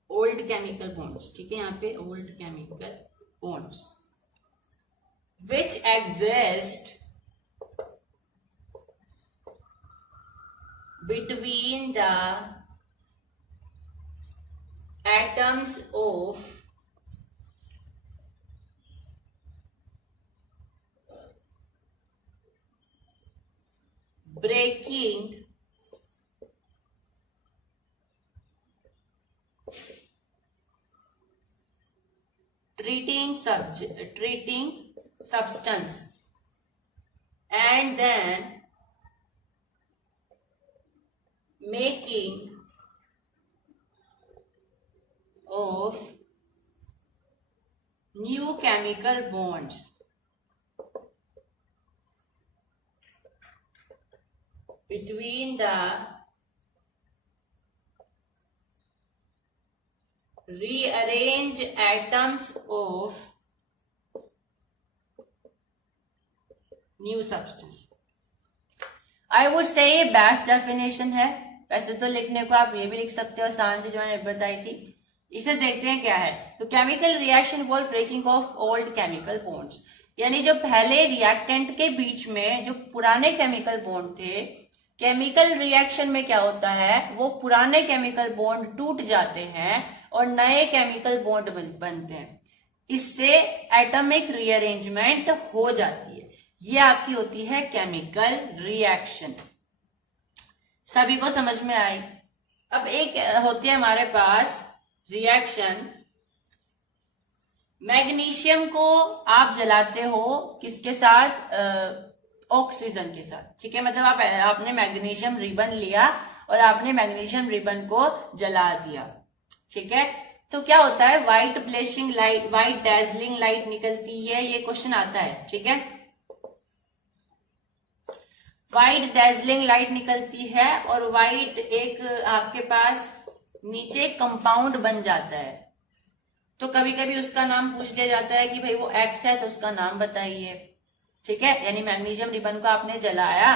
old chemical bonds। ठीक है, यहाँ पे old chemical bonds which exist between the atoms of breaking treating substance and then making of new chemical bonds between the rearranged atoms of new substance। I would say ये best definition है। वैसे तो लिखने को आप ये भी लिख सकते हो आसान से, जो मैंने बताई थी। इसे देखते हैं क्या है। तो chemical reaction involve breaking of old chemical bonds, यानी जो पहले रिएक्टेंट के बीच में जो पुराने केमिकल बॉन्ड थे, केमिकल रिएक्शन में क्या होता है, वो पुराने केमिकल बॉन्ड टूट जाते हैं और नए केमिकल बॉन्ड बनते हैं। इससे एटॉमिक रीअरेंजमेंट हो जाती है। ये आपकी होती है केमिकल रिएक्शन। सभी को समझ में आई? अब एक होती है हमारे पास रिएक्शन, मैग्नीशियम को आप जलाते हो किसके साथ, ऑक्सीजन के साथ। ठीक है, मतलब आपने मैग्नीशियम रिबन लिया और आपने मैग्नीशियम रिबन को जला दिया। ठीक है, तो क्या होता है, white flashing light, white dazzling light निकलती है। ये क्वेश्चन आता है। ठीक है, व्हाइट डैजलिंग लाइट निकलती है और व्हाइट एक आपके पास नीचे कंपाउंड बन जाता है। तो कभी कभी उसका नाम पूछ लिया जाता है कि भाई वो एक्स है तो उसका नाम बताइए। ठीक है, यानी मैग्नीशियम रिबन को आपने जलाया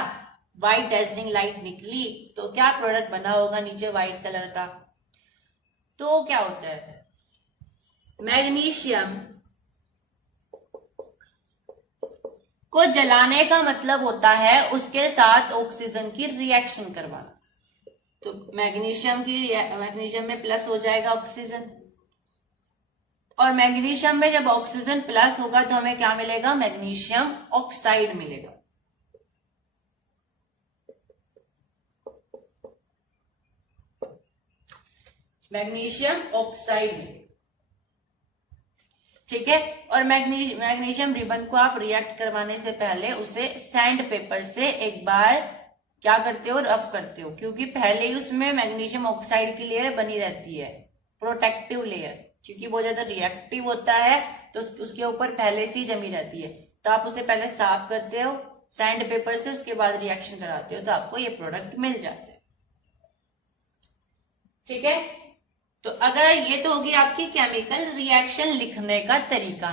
व्हाइट डैजलिंग लाइट निकली तो क्या प्रोडक्ट बना होगा नीचे व्हाइट कलर का? तो क्या होता है, मैग्नीशियम को जलाने का मतलब होता है उसके साथ ऑक्सीजन की रिएक्शन करवाना। तो मैग्नीशियम में प्लस हो जाएगा ऑक्सीजन, और मैग्नीशियम में जब ऑक्सीजन प्लस होगा तो हमें क्या मिलेगा, मैग्नीशियम ऑक्साइड मिलेगा। मैग्नीशियम ऑक्साइड मिलेगा, ठीक है। और मैग्नीशियम रिबन को आप रिएक्ट करवाने से पहले उसे सैंड पेपर से एक बार क्या करते हो, रफ करते हो, क्योंकि पहले ही उसमें मैग्नीशियम ऑक्साइड की लेयर बनी रहती है, प्रोटेक्टिव लेयर, क्योंकि बहुत ज्यादा रिएक्टिव होता है तो उसके ऊपर पहले से ही जमी रहती है। तो आप उसे पहले साफ करते हो सैंड पेपर से, उसके बाद रिएक्शन कराते हो तो आपको ये प्रोडक्ट मिल जाता है, ठीक है। तो अगर ये तो होगी आपकी केमिकल रिएक्शन लिखने का तरीका।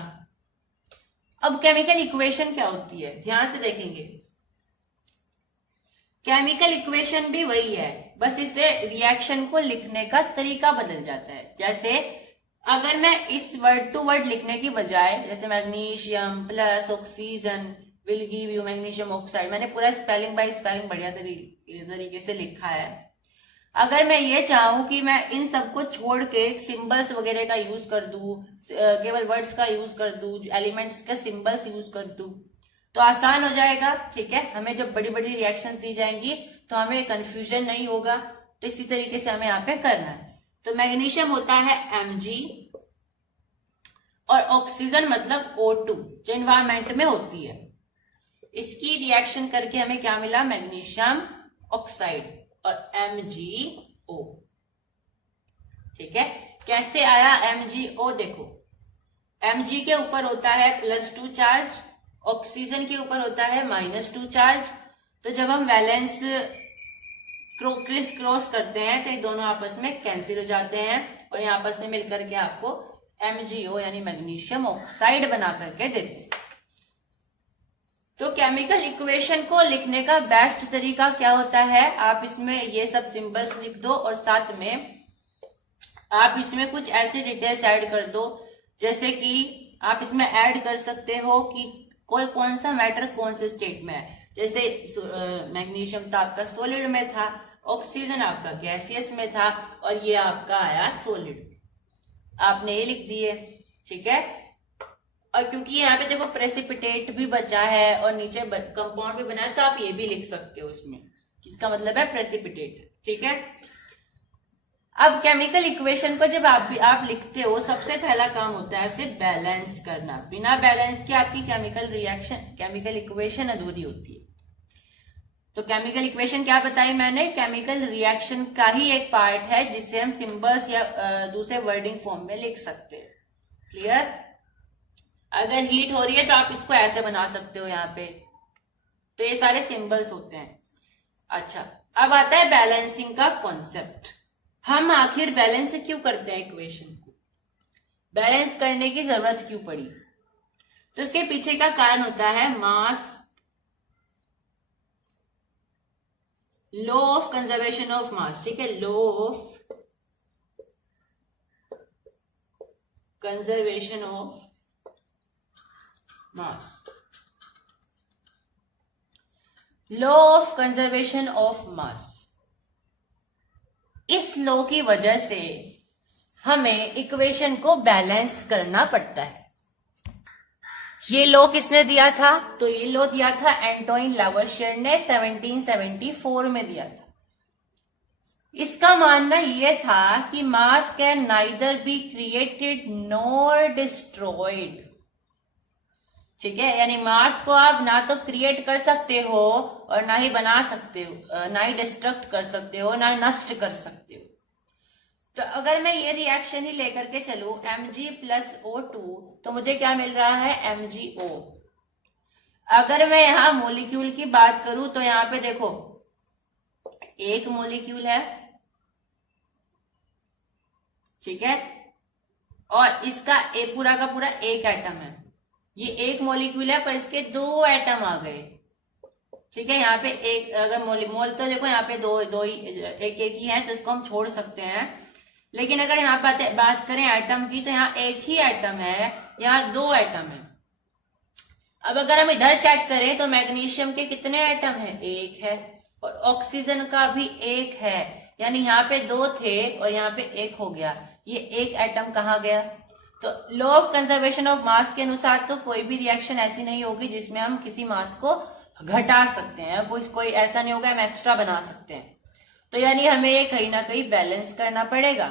अब केमिकल इक्वेशन क्या होती है, ध्यान से देखेंगे। केमिकल इक्वेशन भी वही है, बस इसे रिएक्शन को लिखने का तरीका बदल जाता है। जैसे अगर मैं इस वर्ड टू वर्ड लिखने की बजाय, जैसे magnesium plus oxygen will give you magnesium oxide, मैंने पूरा स्पेलिंग बाय स्पेलिंग बढ़िया तरीके से लिखा है। अगर मैं ये चाहूं कि मैं इन सबको छोड़ के सिंबल्स वगैरह का यूज कर दूं, केवल वर्ड्स का यूज कर दूं, एलिमेंट्स का सिंबल्स यूज कर दूं, तो आसान हो जाएगा, ठीक है। हमें जब बड़ी बड़ी रिएक्शंस दी जाएंगी तो हमें कंफ्यूजन नहीं होगा। तो इसी तरीके से हमें यहाँ पे करना है। तो मैग्नीशियम होता है Mg और ऑक्सीजन मतलब O2 जो एनवायरमेंट में होती है। इसकी रिएक्शन करके हमें क्या मिला, मैग्नीशियम ऑक्साइड और MgO, ठीक है। कैसे आया MgO, देखो Mg के ऊपर होता है +2 चार्ज, ऑक्सीजन के ऊपर होता है -2 चार्ज। तो जब हम वैलेंस क्रिस क्रॉस करते हैं तो ये दोनों आपस में कैंसिल हो जाते हैं और ये आपस में मिलकर के आपको MgO यानी मैग्नीशियम ऑक्साइड बना करके देते हैं। तो केमिकल इक्वेशन को लिखने का बेस्ट तरीका क्या होता है, आप इसमें ये सब सिंबल्स लिख दो और साथ में आप इसमें कुछ ऐसे डिटेल्स ऐड कर दो, जैसे कि आप इसमें ऐड कर सकते हो कि कोई कौन सा मैटर कौन से स्टेट में है। जैसे मैग्नीशियम तो आपका सॉलिड में था, ऑक्सीजन आपका गैसियस में था और ये आपका आया सॉलिड, आपने ये लिख दिए, ठीक है। और क्योंकि यहाँ पे देखो प्रेसिपिटेट भी बचा है और नीचे कंपाउंड भी बना है तो आप ये भी लिख सकते हो इसमें, जिसका मतलब है प्रेसिपिटेट, ठीक है। अब केमिकल इक्वेशन को जब आप लिखते हो, सबसे पहला काम होता है उसे बैलेंस करना। बिना बैलेंस के आपकी केमिकल इक्वेशन अधूरी होती है। तो केमिकल इक्वेशन क्या बताई मैंने, केमिकल रिएक्शन का ही एक पार्ट है जिसे हम सिंबल्स या दूसरे वर्डिंग फॉर्म में लिख सकते हैं, क्लियर। अगर हीट हो रही है तो आप इसको ऐसे बना सकते हो यहाँ पे, तो ये सारे सिंबल्स होते हैं। अच्छा, अब आता है बैलेंसिंग का कॉन्सेप्ट। हम आखिर बैलेंस क्यों करते हैं इक्वेशन को, बैलेंस करने की जरूरत क्यों पड़ी? तो इसके पीछे का कारण होता है मास law of conservation of mass, ठीक है, law of conservation of mass, law of conservation of mass. इस लॉ की वजह से हमें इक्वेशन को बैलेंस करना पड़ता है। ये लॉ किसने दिया था, तो ये लॉ दिया था एंटोइन लावोसियर ने 1774 में दिया था। इसका मानना यह था कि मास can neither be created nor destroyed, ठीक है। यानी मास को आप ना तो क्रिएट कर सकते हो और ना ही बना सकते हो, ना ही डिस्ट्रक्ट कर सकते हो, ना ही नष्ट कर सकते हो। तो अगर मैं ये रिएक्शन ही लेकर के चलूं Mg + O2 तो मुझे क्या मिल रहा है, MgO। अगर मैं यहां मॉलिक्यूल की बात करूं तो यहां पे देखो एक मॉलिक्यूल है, ठीक है, और इसका पूरा का पूरा एक एटम है। ये एक मॉलिक्यूल है पर इसके 2 एटम आ गए, ठीक है, यहाँ पे एक अगर मोल तो देखो यहाँ पे दो ही एक ही है, तो इसको हम छोड़ सकते हैं। लेकिन अगर यहाँ बात करें एटम की, तो यहाँ एक ही एटम है, यहाँ 2 एटम है। अब अगर हम इधर चेक करें तो मैग्नीशियम के कितने एटम है? 1 है, और ऑक्सीजन का भी 1 है, यानी यहाँ पे 2 थे और यहाँ पे 1 हो गया। ये 1 एटम कहाँ गया? तो law of conservation of mass के अनुसार तो कोई भी रिएक्शन ऐसी नहीं होगी जिसमें हम किसी मास को घटा सकते हैं, कोई ऐसा नहीं होगा हम एक्स्ट्रा बना सकते हैं। तो यानी हमें ये कहीं ना कहीं बैलेंस करना पड़ेगा,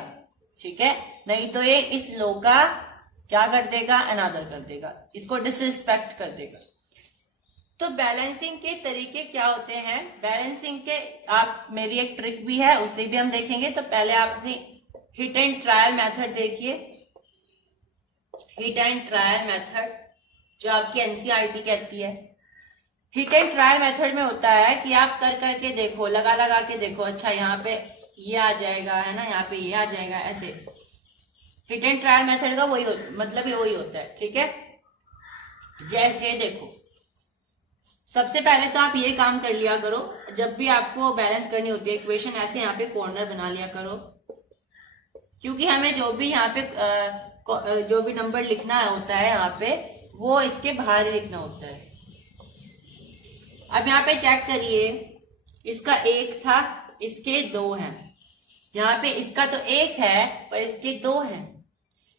ठीक है, नहीं तो ये इस लॉ का क्या कर देगा? अनादर कर देगा, इसको डिसरिस्पेक्ट कर देगा। तो बैलेंसिंग के तरीके क्या होते हैं? बैलेंसिंग के आप मेरी एक ट्रिक भी है, उसे भी हम देखेंगे। तो पहले आप अपनी हिट एंड ट्रायल मेथड देखिए। हिट एंड ट्रायल मेथड जो आपकी एनसीईआरटी कहती है। हिट एंड ट्रायल मेथड में होता है कि आप कर करके देखो, लगा के देखो, अच्छा यहाँ पे ये आ जाएगा, है ना, यहाँ पे ये आ जाएगा, ऐसे। हिट एंड ट्रायल मेथड का वही मतलब वही होता है, ठीक है। जैसे देखो, सबसे पहले तो आप ये काम कर लिया करो, जब भी आपको बैलेंस करनी होती है इक्वेशन, ऐसे यहाँ पे कॉर्नर बना लिया करो, क्योंकि हमें जो भी यहाँ पे जो भी नंबर लिखना होता है यहाँ पे, वो इसके बाहर ही लिखना होता है। अब यहाँ पे चेक करिए, इसका 1 था, इसके 2 हैं। यहाँ पे इसका तो 1 है पर इसके 2 हैं,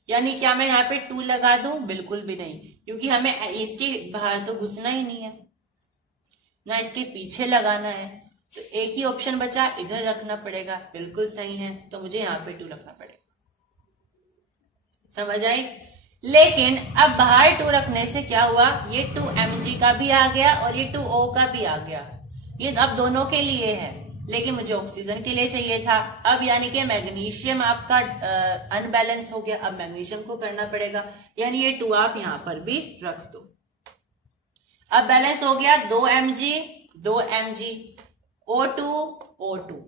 यानी क्या मैं यहाँ पे 2 लगा दूं? बिल्कुल भी नहीं, क्योंकि हमें इसके बाहर तो घुसना ही नहीं है, ना इसके पीछे लगाना है। तो एक ही ऑप्शन बचा, इधर रखना पड़ेगा। बिल्कुल सही है, तो मुझे यहाँ पे 2 रखना पड़ेगा। समझ आई? लेकिन अब बाहर 2 रखने से क्या हुआ? ये 2 mg का भी आ गया और ये 2O का भी आ गया। ये अब दोनों के लिए है, लेकिन मुझे ऑक्सीजन के लिए चाहिए था। अब यानी कि मैग्नीशियम आपका अनबैलेंस हो गया, अब मैग्नीशियम को करना पड़ेगा, यानी ये 2 आप यहां पर भी रख दो। अब बैलेंस हो गया 2 mg, 2 mg, O2, O2।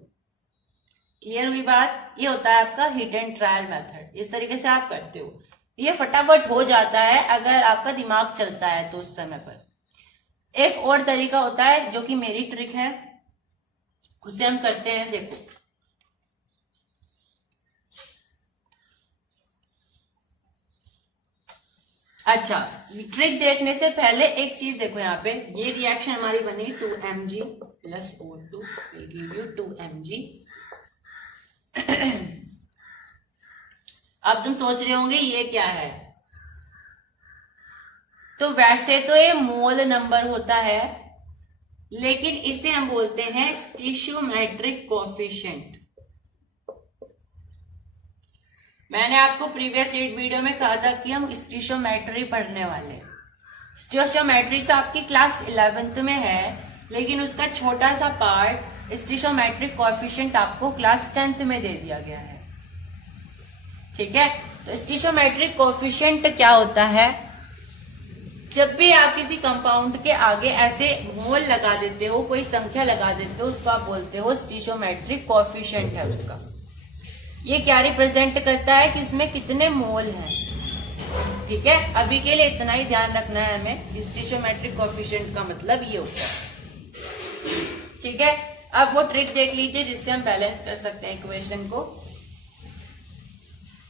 Clear हुई बात? ये होता है आपका हिट एंड ट्रायल मेथड। इस तरीके से आप करते हो, ये फटाफट हो जाता है अगर आपका दिमाग चलता है तो उस समय पर। एक और तरीका होता है जो कि मेरी ट्रिक है, उसे हम करते हैं। देखो, अच्छा, ट्रिक देखने से पहले एक चीज देखो, यहाँ पे ये रिएक्शन हमारी बनी 2 mg plus O2 will give you 2 mg। अब तुम सोच रहे होंगे ये क्या है? तो वैसे तो ये मोल नंबर होता है, लेकिन इसे हम बोलते हैं स्टीशियोमेट्रिक कोएफिशिएंट। मैंने आपको प्रीवियस वीडियो में कहा था कि हम स्टीशियोमेट्री पढ़ने वाले हैं। स्टीशियोमेट्री तो आपकी क्लास 11th में है, लेकिन उसका छोटा सा पार्ट स्टीशियोमेट्रिक कोएफिशिएंट आपको क्लास 10th में दे दिया गया है, ठीक है। तो स्टीशियोमेट्रिक कोएफिशिएंट क्या होता है? जब भी आप किसी कंपाउंड के आगे ऐसे मोल लगा देते हो, कोई संख्या लगा देते हो, उसको आप बोलते हो स्टीशियोमेट्रिक कोएफिशिएंट है उसका। ये क्या रिप्रेजेंट करता है कि इसमें कितने मोल हैं, ठीक है। अभी के लिए इतना ही ध्यान रखना है हमें, स्टीशियोमेट्रिक कोएफिशिएंट का मतलब ये होता है, ठीक है। अब वो ट्रिक देख लीजिए जिससे हम बैलेंस कर सकते हैं इक्वेशन को।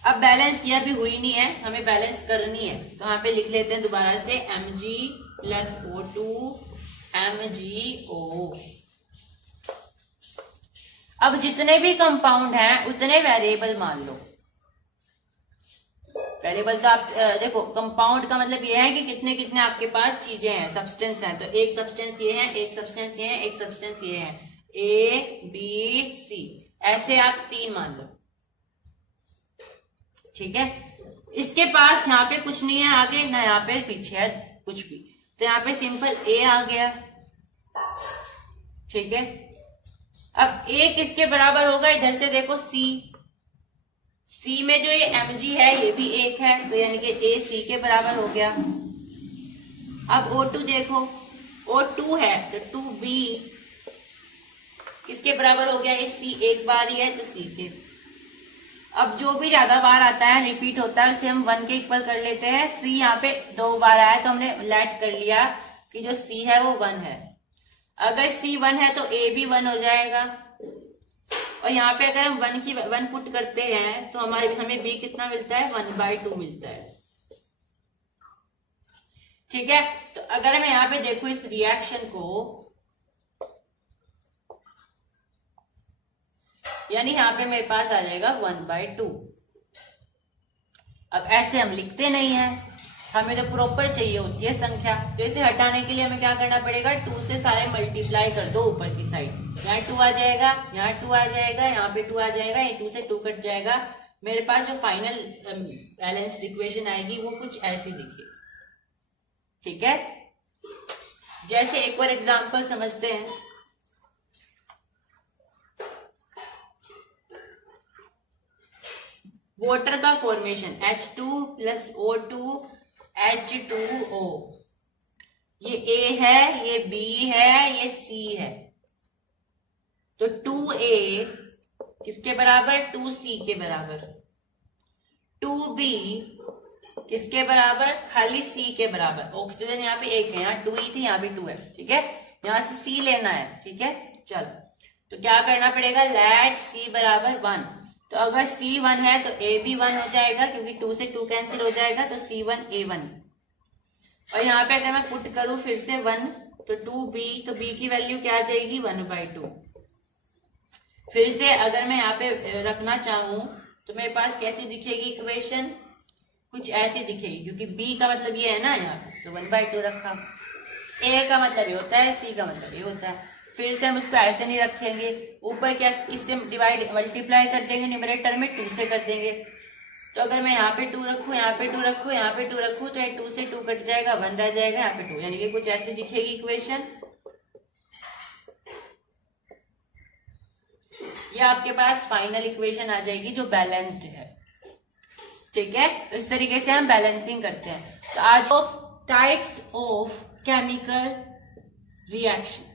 अब बैलेंस ये अभी हुई नहीं है, हमें बैलेंस करनी है, तो यहाँ पे लिख लेते हैं दोबारा से mg प्लस O2 MgO। अब जितने भी कंपाउंड हैं उतने वेरिएबल मान लो। वेरिएबल तो आप देखो, कंपाउंड का मतलब ये है कि कितने कितने आपके पास चीजें हैं, सब्सटेंस हैं। तो एक सब्सटेंस ये है, एक सब्सटेंस ये है, एक सब्सटेंस ये है, A B C, ऐसे आप 3 मान लो, ठीक है। इसके पास यहाँ पे कुछ नहीं है आगे, ना यहाँ पे पीछे है कुछ भी, तो यहाँ पे सिंपल A आ गया, ठीक है। अब A किसके बराबर होगा? इधर से देखो C में जो ये mg है ये भी 1 है, तो यानी कि A C के बराबर हो गया। अब O2 देखो, O2 है तो 2B किसके बराबर हो गया? ये C एक बार ही है तो C के। अब जो भी ज्यादा बार आता है, रिपीट होता है, उसे हम 1 के इक्वल कर लेते हैं। C यहाँ पे 2 बार आया तो हमने लेट कर लिया कि जो C है वो 1 है। अगर C1 है तो A भी 1 हो जाएगा, और यहाँ पे अगर हम 1 पुट करते हैं तो हमें B कितना मिलता है, 1/2 मिलता है। ठीक है, तो अगर मैं यहाँ पे देखूं इस रिएक्शन को, यानी यहाँ पे मेरे पास आ जाएगा 1/2। अब ऐसे हम लिखते नहीं है, हमें तो प्रॉपर चाहिए होती है संख्या। तो इसे हटाने के लिए हमें क्या करना पड़ेगा, 2 से सारे मल्टीप्लाई कर दो ऊपर की साइड। यहाँ 2 आ जाएगा, यहाँ 2 आ जाएगा, यहाँ पे 2 आ जाएगा, ये 2 से 2 कट जाएगा। मेरे पास जो फाइनल बैलेंस्ड इक्वेशन आएगी वो कुछ ऐसी दिखेगी। ठीक है, जैसे एक और एग्जांपल समझते हैं। वाटर का फॉर्मेशन H2 + O2 H2O, ये A है, ये B है, ये C है। तो 2A किसके बराबर, 2C के बराबर। 2B किसके बराबर, खाली C के बराबर। ऑक्सीजन यहाँ पे 1 है, यहाँ 2 ही थी, यहाँ भी 2 है। ठीक है, यहाँ से C लेना है। ठीक है, चलो तो क्या करना पड़ेगा, लेट C बराबर 1। तो अगर C1 है तो A भी 1 हो जाएगा, क्योंकि 2 से 2 कैंसिल हो जाएगा, तो C1 A1। और यहाँ पे अगर मैं पुट करूं फिर से 1, तो 2B, तो B की वैल्यू क्या आ जाएगी, 1/2। फिर से अगर मैं यहाँ पे रखना चाहूं तो मेरे पास कैसी दिखेगी इक्वेशन, कुछ ऐसी दिखेगी, क्योंकि B का मतलब ये है ना यहाँ पे, तो 1/2 रखा। A का मतलब ये होता है, C का मतलब ये होता है। फिर से हम उसको ऐसे नहीं रखेंगे, ऊपर क्या किससे डिवाइड मल्टीप्लाई कर देंगे, न्यूमरेटर में 2 से कर देंगे। तो अगर मैं यहाँ पे 2 रखूं, यहाँ पे 2 रखूं, यहाँ पे 2 रखूं, तो ये 2 से 2 कट जाएगा, 1 रह जाएगा, यहाँ पे 2, यानी कि कुछ ऐसी दिखेगी इक्वेशन। ये आपके पास फाइनल इक्वेशन आ जाएगी जो बैलेंस्ड है। ठीक है, तो इस तरीके से हम बैलेंसिंग करते हैं। तो आज टाइप्स ऑफ केमिकल रिएक्शन,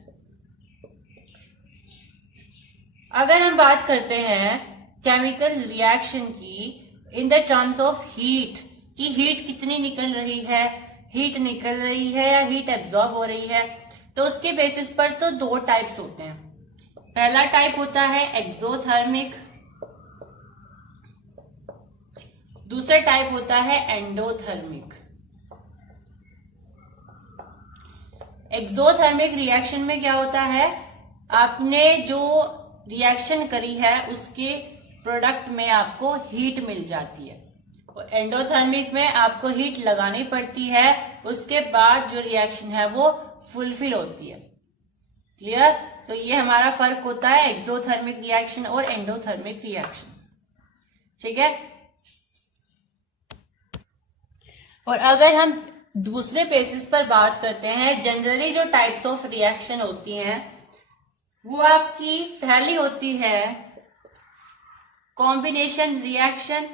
अगर हम बात करते हैं केमिकल रिएक्शन की in the terms of heat, कि हीट कितनी निकल रही है, हीट निकल रही है या हीट एब्जॉर्ब हो रही है, तो उसके बेसिस पर तो 2 टाइप्स होते हैं। पहला टाइप होता है एक्सोथर्मिक, दूसरा टाइप होता है एंडोथर्मिक। एक्सोथर्मिक रिएक्शन में क्या होता है, आपने जो रिएक्शन करी है उसके प्रोडक्ट में आपको हीट मिल जाती है, और एंडोथर्मिक में आपको हीट लगानी पड़ती है, उसके बाद जो रिएक्शन है वो फुलफिल होती है। क्लियर, तो ये हमारा फर्क होता है एक्सोथर्मिक रिएक्शन और एंडोथर्मिक रिएक्शन। ठीक है, और अगर हम दूसरे बेसिस पर बात करते हैं, जनरली जो टाइप्स ऑफ रिएक्शन होती हैं वो आपकी पहली होती है कॉम्बिनेशन रिएक्शन,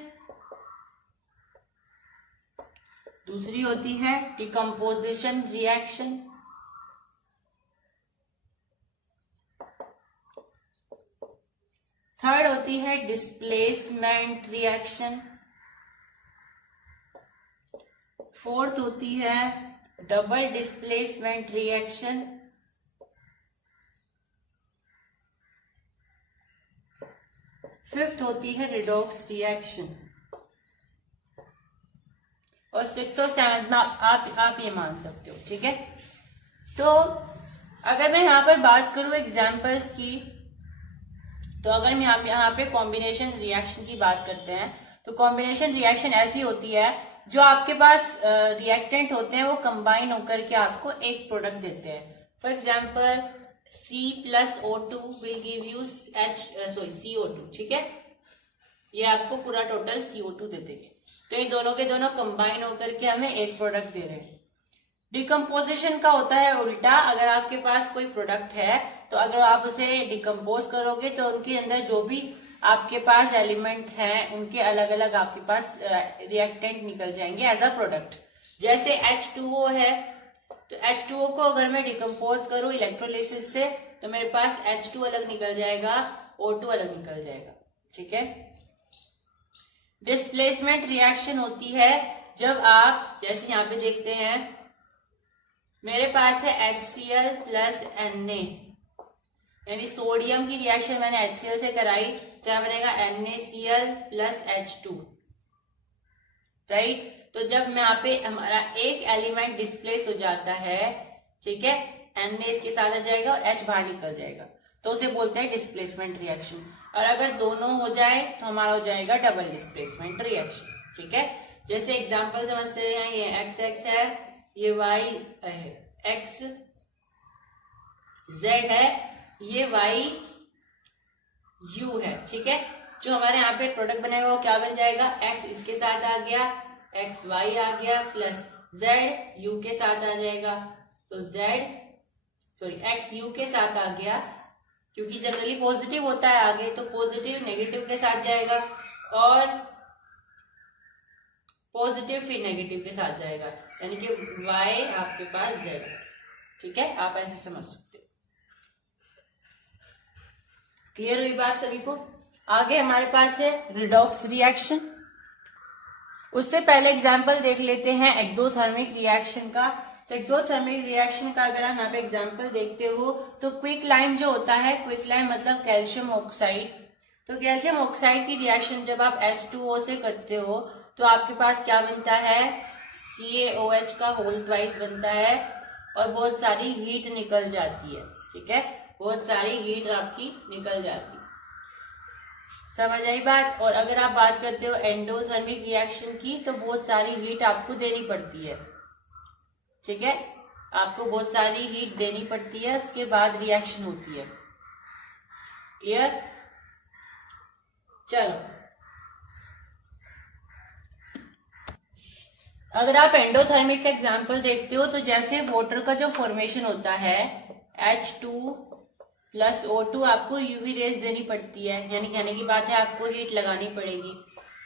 दूसरी होती है डिकम्पोजिशन रिएक्शन, थर्ड होती है डिस्प्लेसमेंट रिएक्शन, फोर्थ होती है डबल डिस्प्लेसमेंट रिएक्शन, फिफ्थ होती है रिडॉक्स रिएक्शन, और 6 और 7 में आप ये मान सकते हो। ठीक है, तो अगर मैं यहाँ पर बात करूं एग्जाम्पल्स की, तो अगर हम यहाँ पे कॉम्बिनेशन रिएक्शन की बात करते हैं, तो कॉम्बिनेशन रिएक्शन ऐसी होती है जो आपके पास रिएक्टेंट होते हैं वो कंबाइन होकर के आपको एक प्रोडक्ट देते हैं। For example C + O2 will give you CO2। ठीक है, ये आपको पूरा टोटल CO2 दे देंगे। तो ये दोनों के दोनों कंबाइन होकर के हमें एक प्रोडक्ट दे रहे हैं। डिकम्पोजिशन का होता है उल्टा, अगर आपके पास कोई प्रोडक्ट है तो अगर आप उसे डिकम्पोज करोगे तो उनके अंदर जो भी आपके पास एलिमेंट्स हैं उनके अलग अलग आपके पास रिएक्टेंट निकल जाएंगे एज अ प्रोडक्ट। जैसे H2O है, तो H2O को अगर मैं डिकम्पोज करूं इलेक्ट्रोलिसिस से तो मेरे पास H2 अलग निकल जाएगा, O2 अलग निकल जाएगा। ठीक है, डिस्प्लेसमेंट रिएक्शन होती है जब आप, जैसे यहाँ पे देखते हैं मेरे पास है HCl प्लस Na, यानी सोडियम की रिएक्शन मैंने HCl से कराई, क्या बनेगा NaCl प्लस H2, राइट। तो जब यहाँ पे हमारा एक एलिमेंट डिस्प्लेस हो जाता है, ठीक है, Na इसके साथ आ जाएगा और H बाहर निकल जाएगा, तो उसे बोलते हैं डिस्प्लेसमेंट रिएक्शन। और अगर दोनों हो जाए तो हमारा हो जाएगा डबल डिस्प्लेसमेंट रिएक्शन, ठीक है। जैसे एग्जांपल समझते हैं, ये XX है, ये Y X Z है, ये Y U है, ठीक है। जो हमारे यहाँ पे प्रोडक्ट बनेगा वो क्या बन जाएगा, X इसके साथ आ गया, X Y आ गया, प्लस Z U के साथ आ जाएगा, तो X U के साथ आ गया, क्योंकि जनरली पॉजिटिव होता है आगे, तो पॉजिटिव नेगेटिव के साथ जाएगा और पॉजिटिव फिर नेगेटिव के साथ जाएगा, यानी कि Y आपके पास Z, ठीक है। आप ऐसे समझ सकते हो। क्लियर हुई बात सभी को। आगे हमारे पास है रिडॉक्स रिएक्शन। उससे पहले एग्जाम्पल देख लेते हैं एक्सोथर्मिक रिएक्शन का। तो एक्सोथर्मिक रिएक्शन का अगर हम यहाँ पे एग्जाम्पल देखते हो तो क्विक लाइम जो होता है, क्विक लाइम मतलब कैल्शियम ऑक्साइड। तो कैल्शियम ऑक्साइड की रिएक्शन जब आप H2O से करते हो तो आपके पास क्या बनता है, CaOH का होल ट्वाइस बनता है और बहुत सारी हीट निकल जाती है, ठीक है, बहुत सारी हीट आपकी निकल जाती है। समझ आई बात। और अगर आप बात करते हो एंडोथर्मिक रिएक्शन की तो बहुत सारी हीट आपको देनी पड़ती है, ठीक है, आपको बहुत सारी हीट देनी पड़ती है, उसके बाद रिएक्शन होती है। क्लियर। चलो, अगर आप एंडोथर्मिक का एग्जांपल देखते हो तो जैसे वाटर का जो फॉर्मेशन होता है H2 प्लस O2, आपको यूवी रेज देनी पड़ती है, यानी कहने की बात है आपको हीट लगानी पड़ेगी,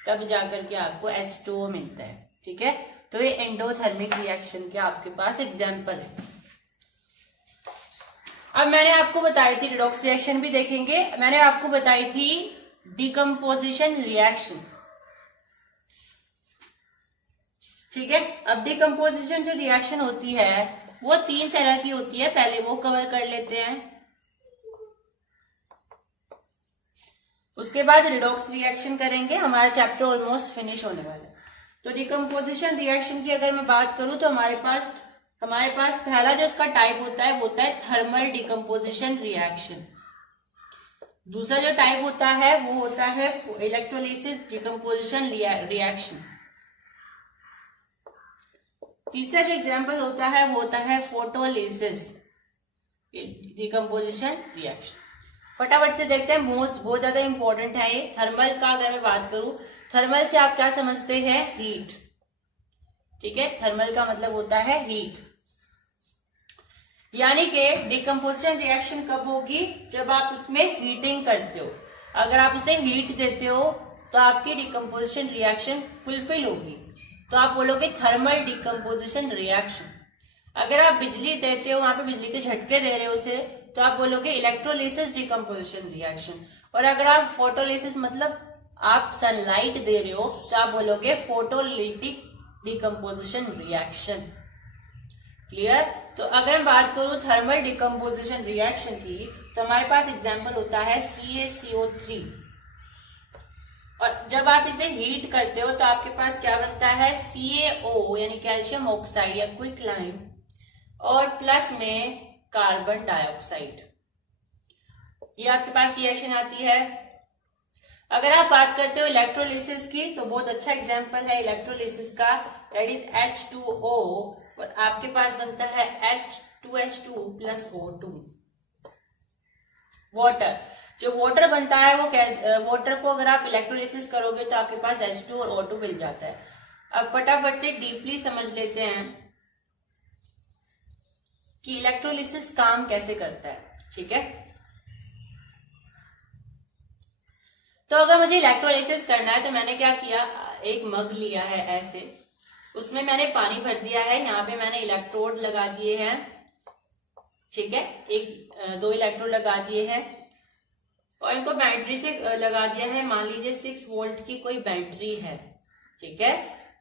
तब जाकर के आपको H2O मिलता है, ठीक है। तो ये एंडोथर्मिक रिएक्शन के आपके पास एग्जांपल है। अब मैंने आपको बताई थी रिडॉक्स रिएक्शन भी देखेंगे, मैंने आपको बताई थी डिकम्पोजिशन रिएक्शन, ठीक है। अब डिकम्पोजिशन जो रिएक्शन होती है वो 3 तरह की होती है, पहले वो कवर कर लेते हैं, उसके बाद रिडॉक्स रिएक्शन करेंगे, हमारा चैप्टर ऑलमोस्ट फिनिश होने वाला है। तो डिकम्पोजिशन रिएक्शन की अगर मैं बात करूं तो हमारे पास पहला जो उसका टाइप होता है वो होता है थर्मल डिकम्पोजिशन रिएक्शन। दूसरा जो टाइप होता है वो होता है इलेक्ट्रोलिसिस डिकम्पोजिशन रिएक्शन। तीसरा जो एग्जाम्पल होता है वो होता है फोटोलिसिस डिकम्पोजिशन रिएक्शन। फटाफट से देखते हैं, बहुत ज्यादा इंपॉर्टेंट है ये। थर्मल का अगर मैं बात करूं, थर्मल से आप क्या समझते हैं, हीट, ठीक है, थर्मल का मतलब होता है हीट। यानी कि डिकम्पोजिशन रिएक्शन कब होगी, जब आप उसमें हीटिंग करते हो। अगर आप उसे हीट देते हो तो आपकी डिकम्पोजिशन रिएक्शन फुलफिल होगी, तो आप बोलोगे थर्मल डिकम्पोजिशन रिएक्शन। अगर आप बिजली देते हो, वहां पे बिजली के झटके दे रहे हो उसे, तो आप बोलोगे इलेक्ट्रोलिसिस डिकम्पोजिशन रिएक्शन। और अगर आप फोटोलिसिस मतलब आप सनलाइट दे रहे हो तो आप बोलोगे फोटोलिटिक डिकम्पोजिशन रिएक्शन। क्लियर। तो अगर मैं बात करूं थर्मल डिकम्पोजिशन रिएक्शन की तो हमारे पास एग्जांपल होता है CaCO3। और जब आप इसे हीट करते हो तो आपके पास क्या बनता है, CaO यानी कैल्शियम ऑक्साइड या क्विक लाइम, और प्लस में कार्बन डाइऑक्साइड, ये आपके पास रिएक्शन आती है। अगर आप बात करते हो इलेक्ट्रोलिसिस की तो बहुत अच्छा एग्जांपल है इलेक्ट्रोलिसिस का, दैट इज H2O, और आपके पास बनता है H2H2 प्लस O2। वाटर, जो वाटर बनता है वो वाटर को अगर आप इलेक्ट्रोलिसिस करोगे तो आपके पास H2 और O2 मिल जाता है। अब फटाफट से डीपली समझ लेते हैं कि इलेक्ट्रोलिसिस काम कैसे करता है, ठीक है। तो अगर मुझे इलेक्ट्रोलिसिस करना है तो मैंने क्या किया, एक मग लिया है ऐसे, उसमें मैंने पानी भर दिया है, यहाँ पे मैंने इलेक्ट्रोड लगा दिए हैं, ठीक है, 2 इलेक्ट्रोड लगा दिए हैं और इनको बैटरी से लगा दिया है। मान लीजिए 6 वोल्ट की कोई बैटरी है, ठीक है।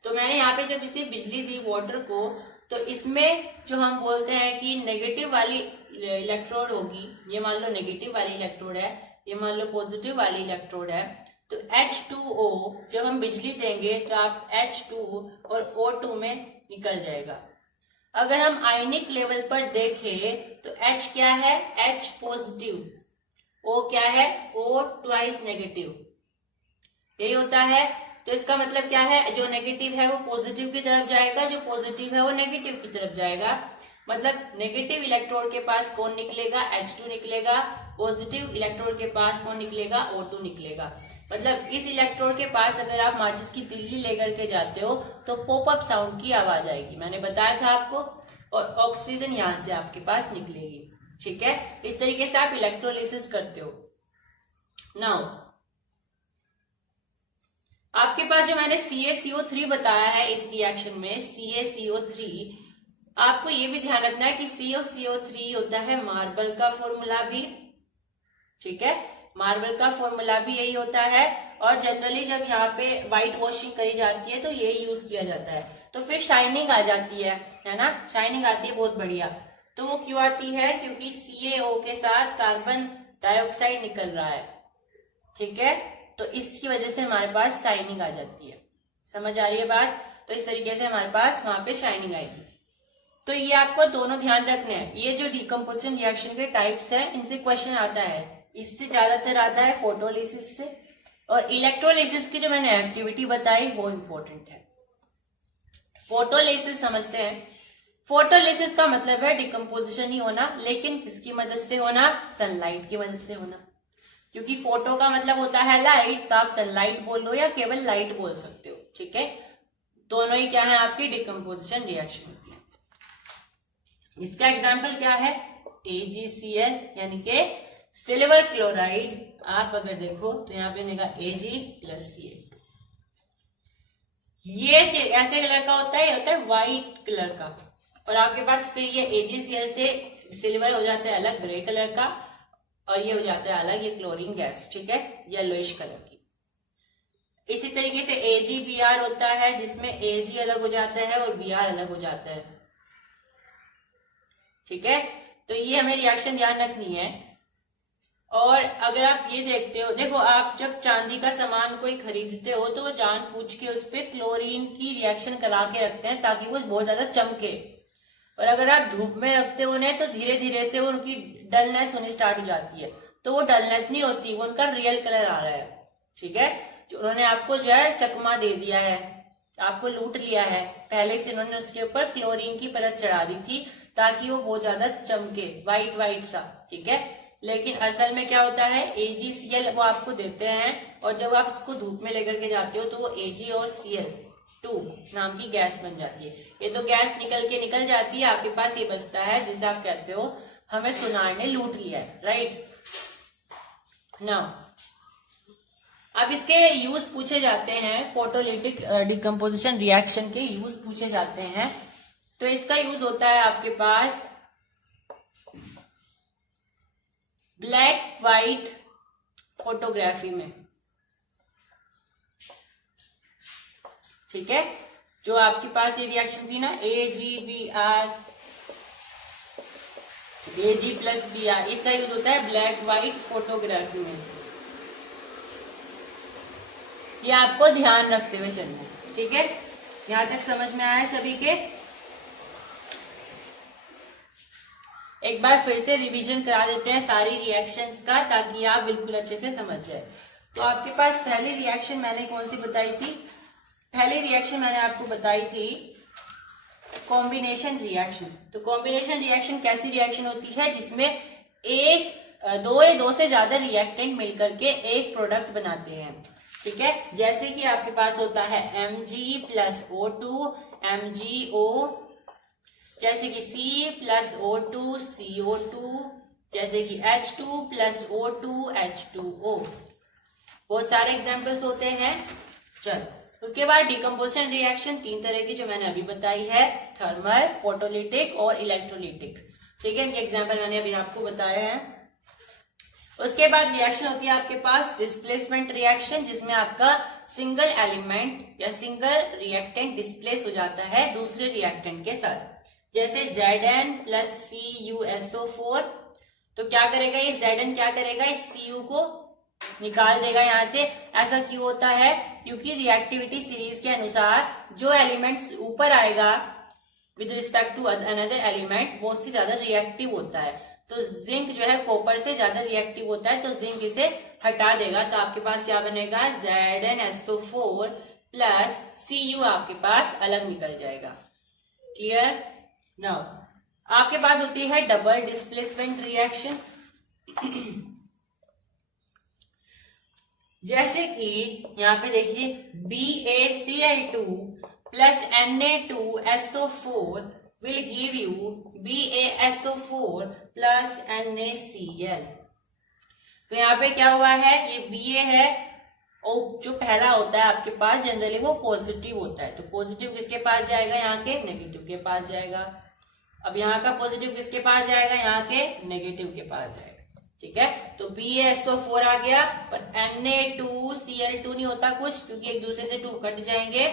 तो मैंने यहाँ पे जब इसे बिजली दी वाटर को, तो इसमें जो हम बोलते हैं कि नेगेटिव वाली इलेक्ट्रोड होगी, ये मान लो नेगेटिव वाली इलेक्ट्रोड है, ये मान लो पॉजिटिव वाली इलेक्ट्रोड है, तो H2O जब हम बिजली देंगे तो आप H2 और O2 में निकल जाएगा। अगर हम आयनिक लेवल पर देखें तो H क्या है, H पॉजिटिव, O क्या है, O ट्वाइस नेगेटिव, यही होता है। तो इसका मतलब क्या है, जो नेगेटिव है वो पॉजिटिव की तरफ जाएगा, जो पॉजिटिव है वो नेगेटिव की तरफ जाएगा। मतलब नेगेटिव इलेक्ट्रोड के पास कौन निकलेगा, H2 निकलेगा, पॉजिटिव इलेक्ट्रोड के पास कौन निकलेगा, O2 निकलेगा। मतलब इस इलेक्ट्रोड के पास अगर आप माचिस की तिल्ली लेकर के जाते हो तो पॉपअप साउंड की आवाज आएगी, मैंने बताया था आपको, और ऑक्सीजन यहां से आपके पास निकलेगी। ठीक है, इस तरीके से आप इलेक्ट्रोलिसिस करते हो। नाउ आपके पास जो मैंने CaCO3 बताया है इस रिएक्शन में, CaCO3, आपको ये भी ध्यान रखना है कि CaCO3 होता है मार्बल का फॉर्मूला भी। ठीक है, मार्बल का फॉर्मूला भी यही होता है, और जनरली जब यहाँ पे व्हाइट वॉशिंग करी जाती है तो यही यूज किया जाता है। तो फिर शाइनिंग आ जाती है ना, शाइनिंग आती है बहुत बढ़िया। तो वो क्यों आती है, क्योंकि CaO के साथ कार्बन डाइऑक्साइड निकल रहा है। ठीक है, तो इसकी वजह से हमारे पास शाइनिंग आ जाती है। समझ आ रही है बात? तो इस तरीके से हमारे पास वहां पे शाइनिंग आएगी। तो ये आपको दोनों ध्यान रखने हैं। ये जो डिकम्पोजिशन रिएक्शन के टाइप्स हैं, इनसे क्वेश्चन आता है, इससे ज्यादातर आता है फोटोलिसिस से, और इलेक्ट्रोलिसिस की जो मैंने एक्टिविटी बताई वो इम्पोर्टेंट है। फोटोलिसिस समझते हैं। फोटोलिसिस का मतलब है डिकम्पोजिशन ही होना, लेकिन किसकी मदद से होना, सनलाइट की मदद से होना। क्योंकि फोटो का मतलब होता है लाइट, तो आप सनलाइट बोलो या केवल लाइट बोल सकते हो। ठीक है, दोनों ही क्या है, आपकी डिकम्पोजिशन रिएक्शन होती है। इसका एग्जाम्पल क्या है, AgCl यानी कि सिल्वर क्लोराइड। आप अगर देखो तो यहाँ पे लिखा Ag+Cl। ये ऐसे कलर का होता है, ये होता है व्हाइट कलर का, और आपके पास फिर ये AgCl से सिल्वर हो जाता है अलग ग्रे कलर का, और ये हो जाता है अलग, ये क्लोरीन गैस। ठीक है, येलोइश कलर की। इसी तरीके से AgBr होता है, जिसमें Ag अलग हो जाता है और Br अलग हो जाता है। ठीक है, तो ये हमें रिएक्शन ध्यान रखनी है। और अगर आप ये देखते हो, देखो आप जब चांदी का सामान कोई खरीदते हो तो जानबूझ के उस पर क्लोरीन की रिएक्शन करा के रखते हैं ताकि वो बहुत ज्यादा चमके, और अगर आप धूप में रखते हो उन्हें तो धीरे धीरे से वो उनकी डलनेस होनी स्टार्ट हो जाती है। तो वो डलनेस नहीं होती, वो उनका रियल कलर आ रहा है। ठीक है, जो उन्होंने आपको जो है चकमा दे दिया है, आपको लूट लिया है, पहले से उन्होंने उसके ऊपर क्लोरीन की परत चढ़ा दी थी ताकि वो बहुत ज्यादा चमके, व्हाइट व्हाइट सा। ठीक है, लेकिन असल में क्या होता है, AgCl वो आपको देते हैं, और जब आप उसको धूप में लेकर के जाते हो तो वो Ag और Cl2 नाम की गैस बन जाती है। ये तो गैस निकल जाती है, आपके पास ये बचता है जिसे आप कहते हो हमें सुनार ने लूट लिया है। राइट नाउ, अब इसके यूज पूछे जाते हैं, फोटोलिटिक डिकम्पोजिशन रिएक्शन के यूज पूछे जाते हैं। तो इसका यूज होता है आपके पास ब्लैक व्हाइट फोटोग्राफी में। ठीक है, जो आपके पास ये रिएक्शन थी ना, Ag+Br, इसका यूज होता है ब्लैक व्हाइट फोटोग्राफी में। ये आपको ध्यान रखते हुए चलना है। ठीक है, यहां तक समझ में आया सभी के? एक बार फिर से रिवीजन करा देते हैं सारी रिएक्शंस का, ताकि आप बिल्कुल अच्छे से समझ जाए। तो आपके पास पहली रिएक्शन मैंने कौन सी बताई थी? पहली रिएक्शन मैंने आपको बताई थी कॉम्बिनेशन रिएक्शन। तो कॉम्बिनेशन रिएक्शन कैसी रिएक्शन होती है, जिसमें दो या दो से ज्यादा रिएक्टेंट मिलकर के एक प्रोडक्ट बनाते हैं। ठीक है, जैसे कि आपके पास होता है Mg+O2 MgO, जैसे कि C+O2 CO2, जैसे कि H2+O2 H2O। बहुत सारे एग्जांपल्स होते हैं। चलो, उसके बाद डिकम्पोजिशन रिएक्शन तीन तरह की जो मैंने अभी बताई है, थर्मल, फोटोलिटिक और इलेक्ट्रोलिटिक। ठीक है, इनके एग्जांपल मैंने अभी आपको बताए हैं। उसके बाद रिएक्शन होती है आपके पास डिस्प्लेसमेंट रिएक्शन, जिसमें आपका सिंगल एलिमेंट या सिंगल रिएक्टेंट डिस्प्लेस हो जाता है दूसरे रिएक्टेंट के साथ। जैसे Zn प्लस CuSO4, तो क्या करेगा ये Zn, क्या करेगा इस Cu को निकाल देगा यहाँ से। ऐसा क्यों होता है? क्योंकि रिएक्टिविटी सीरीज के अनुसार जो एलिमेंट्स ऊपर आएगा with respect to another element वो उससे ज्यादा रिएक्टिव होता है। तो जिंक जो है कॉपर से ज्यादा रिएक्टिव होता है, तो जिंक इसे हटा देगा। तो आपके पास क्या बनेगा? ZnSO4 प्लस Cu आपके पास अलग निकल जाएगा। क्लियर? नाउ आपके पास होती है डबल डिस्प्लेसमेंट रिएक्शन। जैसे कि यहाँ पे देखिए BaCl2 plus Na2SO4 will give you BaSO4 plus NaCl। तो यहाँ पे क्या हुआ है, ये Ba है और जो पहला होता है आपके पास जनरली वो पॉजिटिव होता है, तो पॉजिटिव किसके पास जाएगा? यहाँ के नेगेटिव के पास जाएगा। अब यहाँ का पॉजिटिव किसके पास जाएगा? यहाँ के नेगेटिव के पास जाएगा। ठीक है, तो BaSO4 आ गया, पर Na2Cl2 नहीं होता कुछ, क्योंकि एक दूसरे से 2 कट जाएंगे,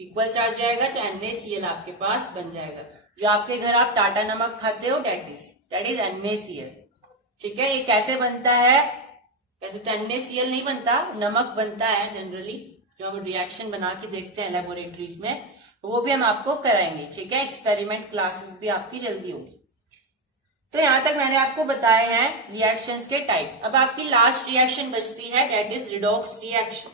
इक्वल चार्ज जाएगा, तो NaCl आपके पास बन जाएगा। जो आपके घर आप टाटा नमक खाते हो दैट इज NaCl। ठीक है, ये कैसे बनता है? वैसे तो NaCl नहीं बनता, नमक बनता है जनरली, जो हम रिएक्शन बना के देखते हैं लेबोरेटरीज में, वो भी हम आपको कराएंगे। ठीक है, एक्सपेरिमेंट क्लासेस भी आपकी जल्दी होगी। तो यहां तक मैंने आपको बताए हैं रिएक्शंस के टाइप। अब आपकी लास्ट रिएक्शन बचती है, that is redox reaction.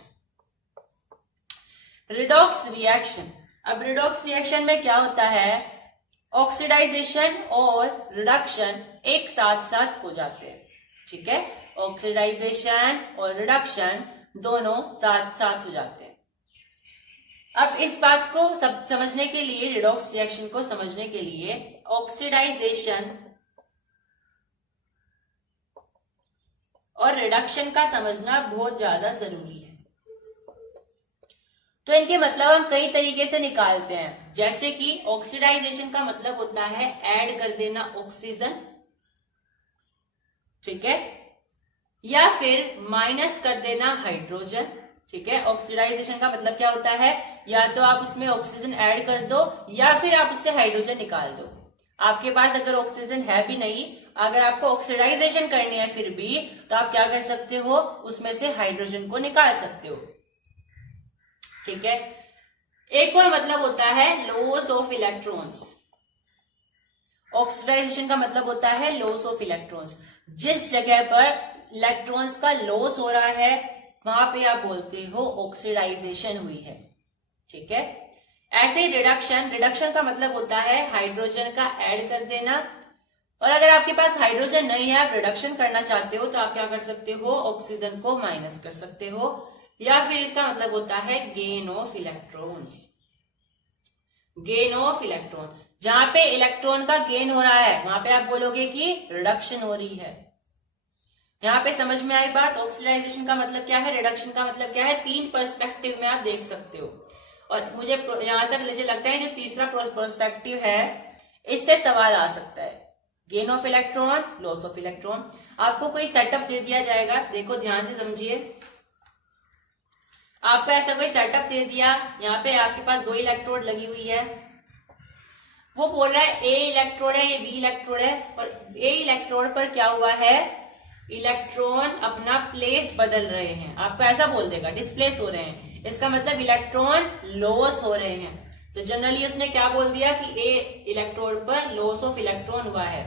Redox reaction, अब रिडॉक्स रिएक्शन में क्या होता है? ऑक्सीडाइजेशन और रिडक्शन एक साथ साथ हो जाते हैं। ठीक है, ऑक्सीडाइजेशन और रिडक्शन दोनों साथ साथ हो जाते हैं। अब इस बात को समझने के लिए, रिडॉक्स रिएक्शन को समझने के लिए ऑक्सीडाइजेशन और रिडक्शन का समझना बहुत ज्यादा जरूरी है। तो इनके मतलब हम कई तरीके से निकालते हैं। जैसे कि ऑक्सीडाइजेशन का मतलब होता है ऐड कर देना ऑक्सीजन, ठीक है, या फिर माइनस कर देना हाइड्रोजन। ठीक है, ऑक्सीडाइजेशन का मतलब क्या होता है? या तो आप उसमें ऑक्सीजन ऐड कर दो या फिर आप उससे हाइड्रोजन निकाल दो। आपके पास अगर ऑक्सीजन है भी नहीं, अगर आपको ऑक्सीडाइजेशन करनी है फिर भी, तो आप क्या कर सकते हो? उसमें से हाइड्रोजन को निकाल सकते हो। ठीक है, एक और मतलब होता है लॉस ऑफ इलेक्ट्रॉन्स। ऑक्सीडाइजेशन का मतलब होता है लॉस ऑफ इलेक्ट्रॉन्स। जिस जगह पर इलेक्ट्रॉन्स का लॉस हो रहा है वहां पे आप बोलते हो ऑक्सीडाइजेशन हुई है। ठीक है, ऐसे ही रिडक्शन का मतलब होता है हाइड्रोजन का ऐड कर देना। और अगर आपके पास हाइड्रोजन नहीं है, आप रिडक्शन करना चाहते हो, तो आप क्या कर सकते हो? ऑक्सीजन को माइनस कर सकते हो, या फिर इसका मतलब होता है gain of electrons. Gain of electron, जहां पे इलेक्ट्रॉन का गेन हो रहा है वहां पे आप बोलोगे कि रिडक्शन हो रही है। यहां पे समझ में आई बात? ऑक्सीडाइजेशन का मतलब क्या है, रिडक्शन का मतलब क्या है, तीन पर्सपेक्टिव में आप देख सकते हो। और मुझे यहां तक मुझे लगता है जो तीसरा पर्सपेक्टिव है इससे सवाल आ सकता है, gain of electron, loss of electron. आपको कोई सेटअप दे दिया जाएगा, देखो ध्यान से समझिए। आपको ऐसा कोई सेटअप दे दिया, यहाँ पे आपके पास 2 इलेक्ट्रोड लगी हुई है, वो बोल रहा है ए इलेक्ट्रोड है, ये बी इलेक्ट्रोड है, और ए इलेक्ट्रोड पर क्या हुआ है? इलेक्ट्रॉन अपना प्लेस बदल रहे हैं। आपको ऐसा बोल देगा डिस्प्लेस हो रहे हैं, इसका मतलब इलेक्ट्रॉन लॉस हो रहे हैं। तो जनरली उसने क्या बोल दिया कि ए इलेक्ट्रोड पर लॉस ऑफ इलेक्ट्रॉन हुआ है।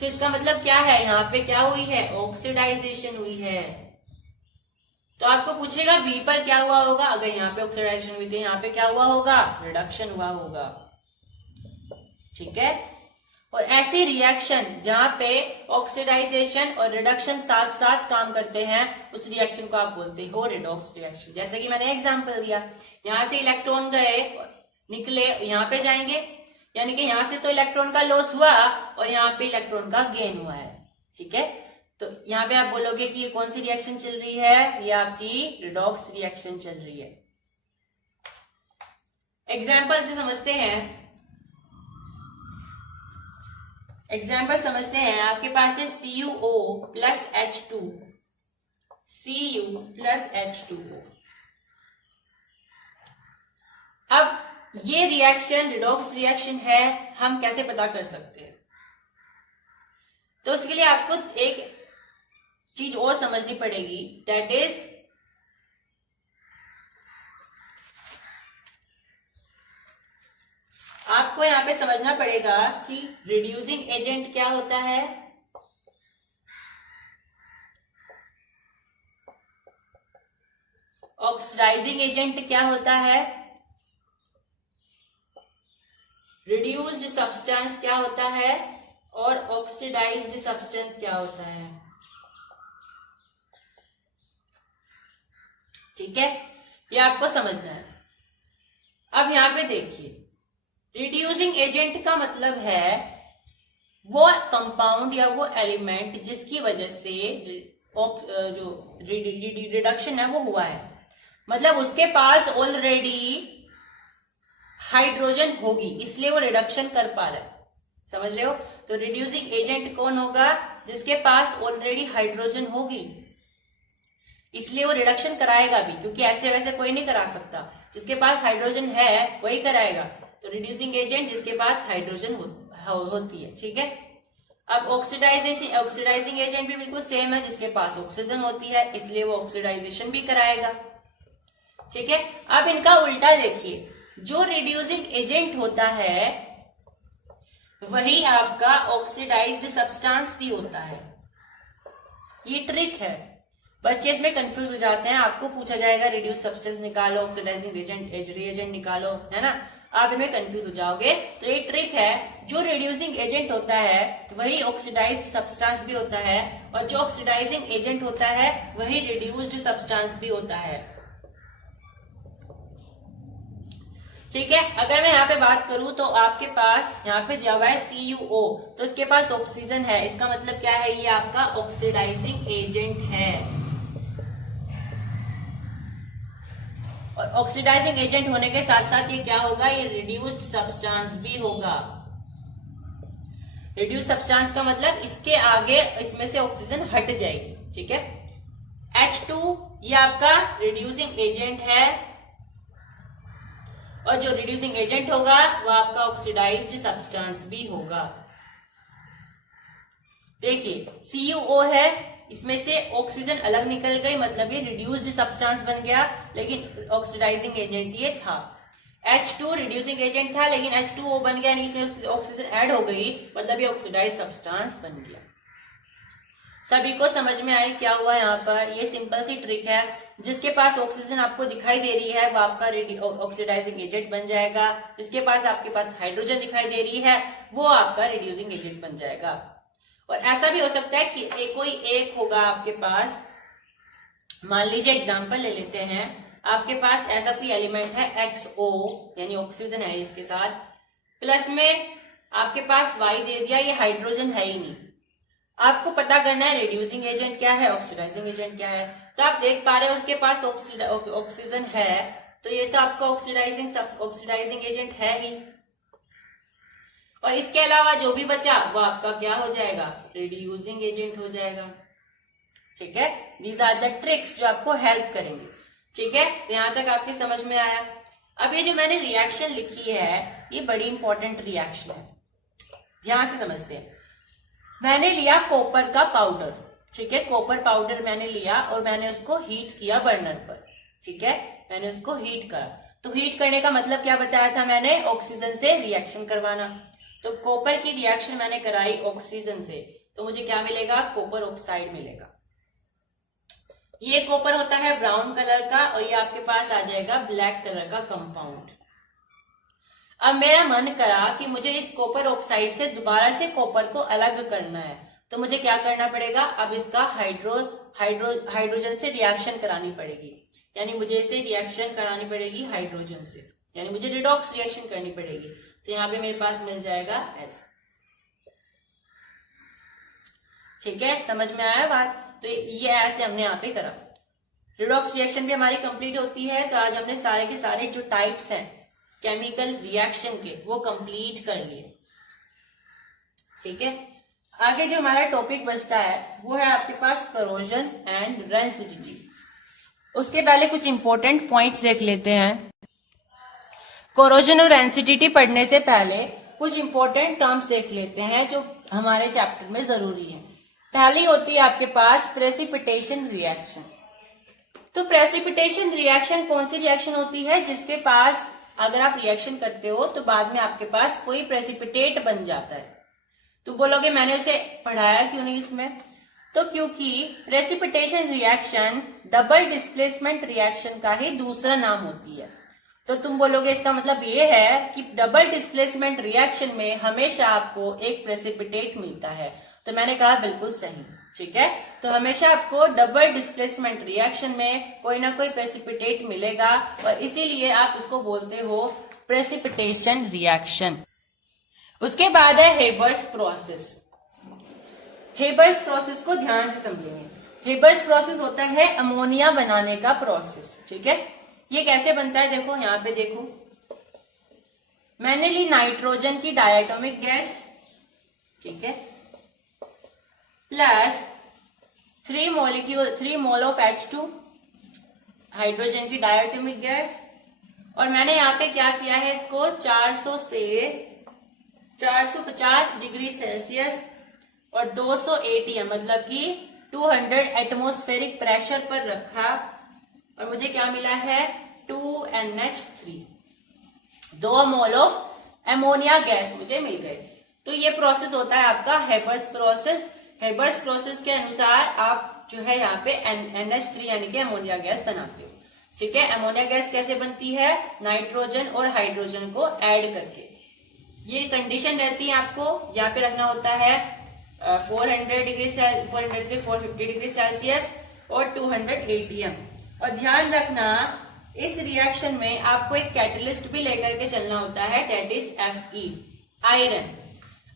तो इसका मतलब क्या है? यहाँ पे क्या हुई है? ऑक्सीडाइजेशन हुई है। तो आपको पूछेगा बी पर क्या हुआ होगा? अगर यहाँ पे ऑक्सीडाइजेशन हुई थी, यहाँ पे क्या हुआ होगा? रिडक्शन हुआ होगा। ठीक है, और ऐसी रिएक्शन जहां पे ऑक्सीडाइजेशन और रिडक्शन साथ साथ काम करते हैं, उस रिएक्शन को आप बोलते हो रिडॉक्स रिएक्शन। जैसे कि मैंने एग्जांपल दिया, यहां से इलेक्ट्रॉन गए निकले, यहाँ पे जाएंगे, यानी कि यहां से तो इलेक्ट्रॉन का लॉस हुआ और यहाँ पे इलेक्ट्रॉन का गेन हुआ है। ठीक है, तो यहाँ पे आप बोलोगे कि ये कौन सी रिएक्शन चल रही है? ये आपकी रिडॉक्स रिएक्शन चल रही है। एग्जाम्पल से समझते हैं, एग्जाम्पल समझते हैं। आपके पास है CuO plus H2, Cu plus H2O। अब ये रिएक्शन रिडॉक्स रिएक्शन है, हम कैसे पता कर सकते हैं? तो उसके लिए आपको एक चीज और समझनी पड़ेगी, दैट इज आपको यहां पे समझना पड़ेगा कि रिड्यूसिंग एजेंट क्या होता है, ऑक्सीडाइजिंग एजेंट क्या होता है, रिड्यूस्ड सब्सटेंस क्या होता है, और ऑक्सीडाइज्ड सब्सटेंस क्या होता है। ठीक है, ये आपको समझना है। अब यहां पे देखिए, रिड्यूसिंग एजेंट का मतलब है वो कंपाउंड या वो एलिमेंट जिसकी वजह से जो रिडक्शन है वो हुआ है, मतलब उसके पास ऑलरेडी हाइड्रोजन होगी, इसलिए वो रिडक्शन कर पा रहा है। समझ रहे हो? तो रिड्यूसिंग एजेंट कौन होगा? जिसके पास ऑलरेडी हाइड्रोजन होगी, इसलिए वो रिडक्शन कराएगा भी, क्योंकि ऐसे वैसे कोई नहीं करा सकता। जिसके पास हाइड्रोजन है वही कराएगा। तो रिड्यूसिंग एजेंट जिसके पास हाइड्रोजन होती है। ठीक है, अब ऑक्सीडाइजिंग एजेंट भी बिल्कुल सेम है, जिसके पास ऑक्सीजन होती है, इसलिए वो ऑक्सीडाइजेशन भी कराएगा। ठीक है, अब इनका उल्टा देखिए, जो रिड्यूसिंग एजेंट होता है वही आपका ऑक्सीडाइज्ड सब्सटेंस भी होता है। ये ट्रिक है, बच्चे इसमें कंफ्यूज हो जाते हैं। आपको पूछा जाएगा रिड्यूस सब्सटेंस निकालो, ऑक्सीडाइजिंग एजेंट रिएजेंट निकालो, है ना, आप इनमें कंफ्यूज हो जाओगे। तो ये ट्रिक है, जो रिड्यूसिंग एजेंट होता है वही ऑक्सीडाइज्ड सब्सटेंस भी होता है, और जो ऑक्सीडाइजिंग एजेंट होता है वही रिड्यूस्ड सब्सटेंस भी होता है। ठीक है, अगर मैं यहाँ पे बात करूं तो आपके पास यहाँ पे दिया हुआ है CuO, तो इसके पास ऑक्सीजन है, इसका मतलब क्या है? ये आपका ऑक्सीडाइजिंग एजेंट है। और ऑक्सीडाइजिंग एजेंट होने के साथ साथ ये क्या होगा? ये रिड्यूस्ड सब्सटेंस भी होगा। रिड्यूस सब्सटेंस का मतलब इसके आगे इसमें से ऑक्सीजन हट जाएगी। ठीक है, H2 ये आपका रिड्यूसिंग एजेंट है, और जो रिड्यूसिंग एजेंट होगा वो आपका ऑक्सीडाइज्ड सब्सटेंस भी होगा। देखिए, CuO है, इसमें से ऑक्सीजन अलग निकल गई, मतलब ये रिड्यूस्ड सब्सटेंस बन गया, लेकिन ऑक्सीडाइजिंग एजेंट ये था। H2 रिड्यूसिंग एजेंट था, लेकिन H2O बन गया, इसमें ऑक्सीजन ऐड हो गई, मतलब ये ऑक्सीडाइज्ड सब्सटेंस बन गया। सभी को समझ में आई क्या हुआ यहाँ पर? ये सिंपल सी ट्रिक है। जिसके पास ऑक्सीजन आपको दिखाई दे रही है वो आपका ऑक्सीडाइजिंग एजेंट बन जाएगा, जिसके पास आपके पास हाइड्रोजन दिखाई दे रही है वो आपका रिड्यूसिंग एजेंट बन जाएगा। और ऐसा भी हो सकता है कि कोई एक होगा आपके पास, मान लीजिए एग्जाम्पल ले लेते हैं, आपके पास ऐसा कोई एलिमेंट है XO, यानी ऑक्सीजन है इसके साथ, प्लस में आपके पास Y दे दिया, ये हाइड्रोजन है ही नहीं। आपको पता करना है रिड्यूसिंग एजेंट क्या है, ऑक्सीडाइजिंग एजेंट क्या है। तो आप देख पा रहे हो उसके पास ऑक्सीजन है, तो ये तो आपका ऑक्सीडाइजिंग एजेंट है ही, और इसके अलावा जो भी बचा वो आपका क्या हो जाएगा? रिड्यूसिंग एजेंट हो जाएगा। ठीक है, दीज आर द ट्रिक्स जो आपको हेल्प करेंगे। ठीक है, तो यहां तक आपके समझ में आया। अब ये जो मैंने रिएक्शन लिखी है ये बड़ी इंपॉर्टेंट रिएक्शन है, ध्यान से समझते हैं। मैंने लिया कॉपर का पाउडर, ठीक है, कॉपर पाउडर मैंने लिया और मैंने उसको हीट किया बर्नर पर। ठीक है, मैंने उसको हीट करा। तो हीट करने का मतलब क्या बताया था मैंने? ऑक्सीजन से रिएक्शन करवाना। तो कॉपर की रिएक्शन मैंने कराई ऑक्सीजन से, तो मुझे क्या मिलेगा? कॉपर ऑक्साइड मिलेगा। ये कॉपर होता है ब्राउन कलर का, और ये आपके पास आ जाएगा ब्लैक कलर का कंपाउंड। अब मेरा मन करा कि मुझे इस कॉपर ऑक्साइड से दोबारा से कॉपर को अलग करना है, तो मुझे क्या करना पड़ेगा? अब इसका हाइड्रोजन से रिएक्शन करानी पड़ेगी, यानी मुझे इसे रिएक्शन करानी पड़ेगी हाइड्रोजन से, यानी मुझे रिडॉक्स रिएक्शन करनी पड़ेगी। तो यहाँ पे मेरे पास मिल जाएगा S। ठीक है, समझ में आया बात? तो ये ऐसे हमने यहाँ पे करा। रिडॉक्स रिएक्शन भी हमारी कंप्लीट होती है। तो आज हमने सारे के सारे जो टाइप्स हैं केमिकल रिएक्शन के वो कंप्लीट कर लिए। ठीक है, आगे जो हमारा टॉपिक बचता है वो है आपके पास करोजन एंड रेसिडिटी। उसके पहले कुछ इंपॉर्टेंट पॉइंट्स देख लेते हैं। कोरोजन और रेंसिडिटी पढ़ने से पहले कुछ इंपॉर्टेंट टर्म्स देख लेते हैं जो हमारे चैप्टर में जरूरी है। पहली होती है आपके पास प्रेसिपिटेशन रिएक्शन। तो प्रेसिपिटेशन रिएक्शन कौन सी रिएक्शन होती है जिसके पास अगर आप रिएक्शन करते हो तो बाद में आपके पास कोई प्रेसिपिटेट बन जाता है। तो बोलोगे मैंने उसे पढ़ाया क्यों नहीं इसमें? तो क्योंकि precipitation reaction double displacement reaction का ही दूसरा नाम होती है। तो तुम बोलोगे इसका मतलब ये है कि डबल डिस्प्लेसमेंट रिएक्शन में हमेशा आपको एक प्रेसिपिटेट मिलता है। तो मैंने कहा बिल्कुल सही, ठीक है। तो हमेशा आपको डबल डिस्प्लेसमेंट रिएक्शन में कोई ना कोई प्रेसिपिटेट मिलेगा और इसीलिए आप उसको बोलते हो प्रेसिपिटेशन रिएक्शन। उसके बाद है हेबर्स प्रोसेस। हेबर्स प्रोसेस को ध्यान से समझेंगे। हेबर्स प्रोसेस होता है अमोनिया बनाने का प्रोसेस, ठीक है। ये कैसे बनता है? देखो यहां पे देखो, मैंने ली नाइट्रोजन की डायटोमिक गैस, ठीक है, plus 3 mole of H2 hydrogen की डायटोमिक गैस, और मैंने यहाँ पे क्या किया है, इसको 400 से 450 डिग्री सेल्सियस और 200 ATM मतलब कि 200 एटमॉस्फेरिक प्रेशर पर रखा और मुझे क्या मिला है 2NH3, 2 mole of ammonia gas मुझे मिल गए। तो ये प्रोसेस होता है आपका हेबर्स प्रोसेस। हेबर्स प्रोसेस के अनुसार आप जो है यहाँ पे NH3 यानी कि अमोनिया गैस बनाते हो, ठीक है। अमोनिया गैस कैसे बनती है? नाइट्रोजन और हाइड्रोजन को ऐड करके। ये कंडीशन रहती है, आपको यहाँ पे रखना होता है 400 से 450 डिग्री सेल्सियस और 200 ATM। और ध्यान रखना इस रिएक्शन में आपको एक कैटलिस्ट भी लेकर के चलना होता है, डेट इज Fe, आयरन।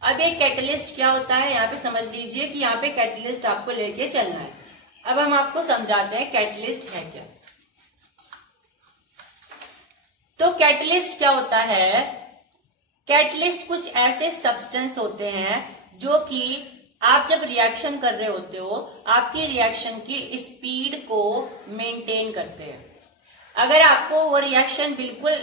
अब एक कैटलिस्ट क्या होता है यहाँ पे समझ लीजिए कि यहाँ पे कैटलिस्ट आपको लेके चलना है। अब हम आपको समझाते हैं कैटलिस्ट है क्या। तो कैटलिस्ट क्या होता है? कैटलिस्ट कुछ ऐसे सब्सटेंस होते हैं जो कि आप जब रिएक्शन कर रहे होते हो आपकी रिएक्शन की स्पीड को मेंटेन करते हैं। अगर आपको वो रिएक्शन बिल्कुल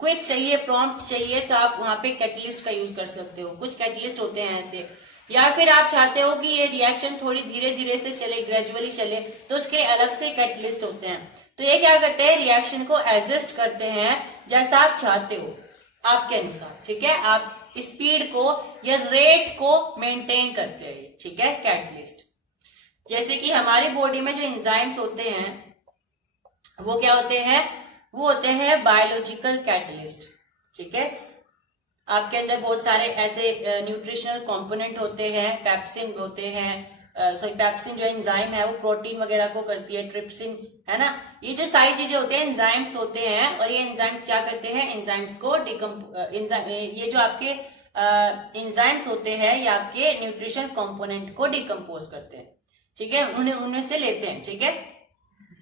क्विक चाहिए, प्रॉम्प्ट चाहिए, तो आप वहां पे कैटलिस्ट का यूज कर सकते हो। कुछ कैटलिस्ट होते हैं ऐसे। या फिर आप चाहते हो कि ये रिएक्शन थोड़ी धीरे धीरे से चले, ग्रेजुअली चले, तो उसके अलग से कैटलिस्ट होते हैं। तो ये क्या करते हैं, रिएक्शन को एडजस्ट करते हैं जैसा आप चाहते हो आपके अनुसार, ठीक है। आप स्पीड को या रेट को मेंटेन करते हैं, ठीक है, कैटलिस्ट। जैसे कि हमारी बॉडी में जो एंजाइम्स होते हैं वो क्या होते हैं? वो होते हैं बायोलॉजिकल कैटलिस्ट, ठीक है। आपके अंदर बहुत सारे ऐसे न्यूट्रिशनल कंपोनेंट होते हैं, पेप्सिन होते हैं, पेप्सिन जो एंजाइम है वो प्रोटीन वगैरह को करती है, ट्रिप्सिन है ना। ये जो सारी चीजें होते हैं एंजाइम्स होते हैं, और ये एंजाइम्स क्या करते हैं? एंजाइम्स को ये जो आपके एंजाइम्स होते हैं ये आपके न्यूट्रिशन कंपोनेंट को डिकम्पोज करते हैं, ठीक है। उनमें से लेते हैं, ठीक है,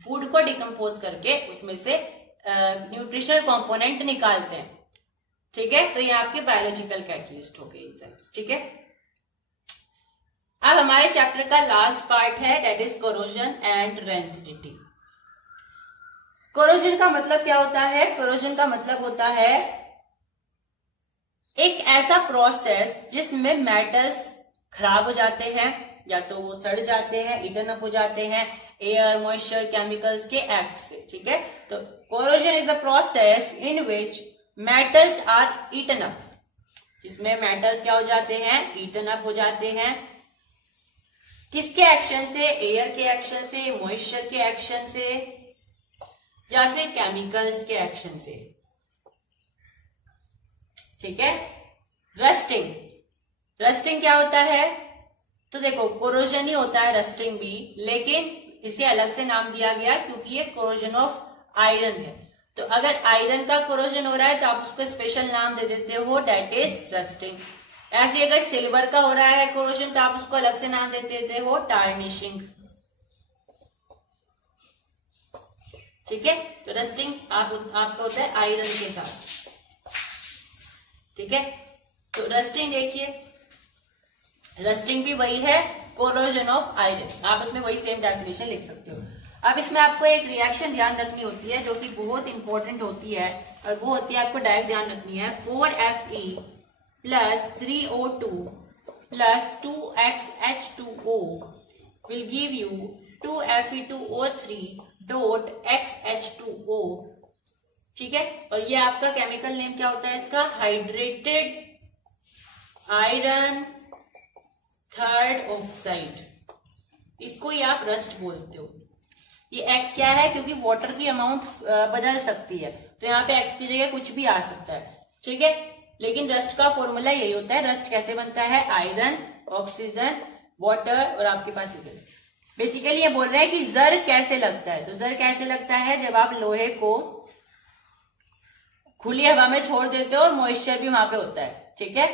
फूड को डिकम्पोज करके उसमें से न्यूट्रिशनल कंपोनेंट निकालते हैं, ठीक है। तो ये आपके बायोलॉजिकल कैटलिस्ट हो गए एंजाइम्स, ठीक है। अब हमारे चैप्टर का लास्ट पार्ट है, that is corrosion and rancidity. Corrosion का मतलब क्या होता है? कोरोजन का मतलब होता है एक ऐसा प्रोसेस जिसमें मेटल्स खराब हो जाते हैं, या तो वो सड़ जाते हैं, ईटन अप हो जाते हैं एयर, मॉइस्चर, केमिकल्स के एक्ट से, ठीक है। तो corrosion is a process in which metals are eaten up, जिसमें मेटल्स क्या हो जाते हैं? ईटन अप हो जाते हैं। किसके एक्शन से? एयर के एक्शन से, मॉइस्चर के एक्शन से, या फिर केमिकल्स के एक्शन से, ठीक है। रस्टिंग, रस्टिंग क्या होता है? तो देखो कोरोजन ही होता है रस्टिंग भी, लेकिन इसे अलग से नाम दिया गया क्योंकि ये कोरोजन ऑफ आयरन है। तो अगर आयरन का कोरोजन हो रहा है तो आप उसको स्पेशल नाम दे देते हो, दैट इज रस्टिंग। ऐसे अगर सिल्वर का हो रहा है कोरोजन तो आप उसको अलग से नाम दे देते हो, टार्निशिंग, ठीक है। तो रस्टिंग आपका होता है आयरन के साथ, ठीक है। तो रस्टिंग देखिए, रस्टिंग भी वही है, कोरोजन ऑफ आयरन, आप इसमें वही सेम डेफिनेशन लिख सकते हो। अब इसमें आपको एक रिएक्शन ध्यान रखनी होती है जो कि बहुत इंपॉर्टेंट होती है, और वो होती है, आपको डायरेक्ट ध्यान रखनी है, 4Fe plus 3O2 plus 2XH2O will give you 2Fe2O3 dot XH2O। ठीक है, और ये आपका केमिकल नेम क्या होता है इसका, हाइड्रेटेड आयरन थर्ड ऑक्साइड। इसको ही आप रस्ट बोलते हो। ये X क्या है, क्योंकि वाटर की अमाउंट बदल सकती है, तो यहाँ पे X की जगह कुछ भी आ सकता है। ठीक है, लेकिन रस्ट का फॉर्मूला यही होता है। रस्ट कैसे बनता है, आयरन, ऑक्सीजन, वाटर और आपके पास इधर। बेसिकली ये बोल रहे हैं कि जर कैसे लगता है, तो जर कैसे लगता है, जब आप लोहे को खुली हवा में छोड़ देते हो और मॉइस्चर भी वहां पे होता है। ठीक है,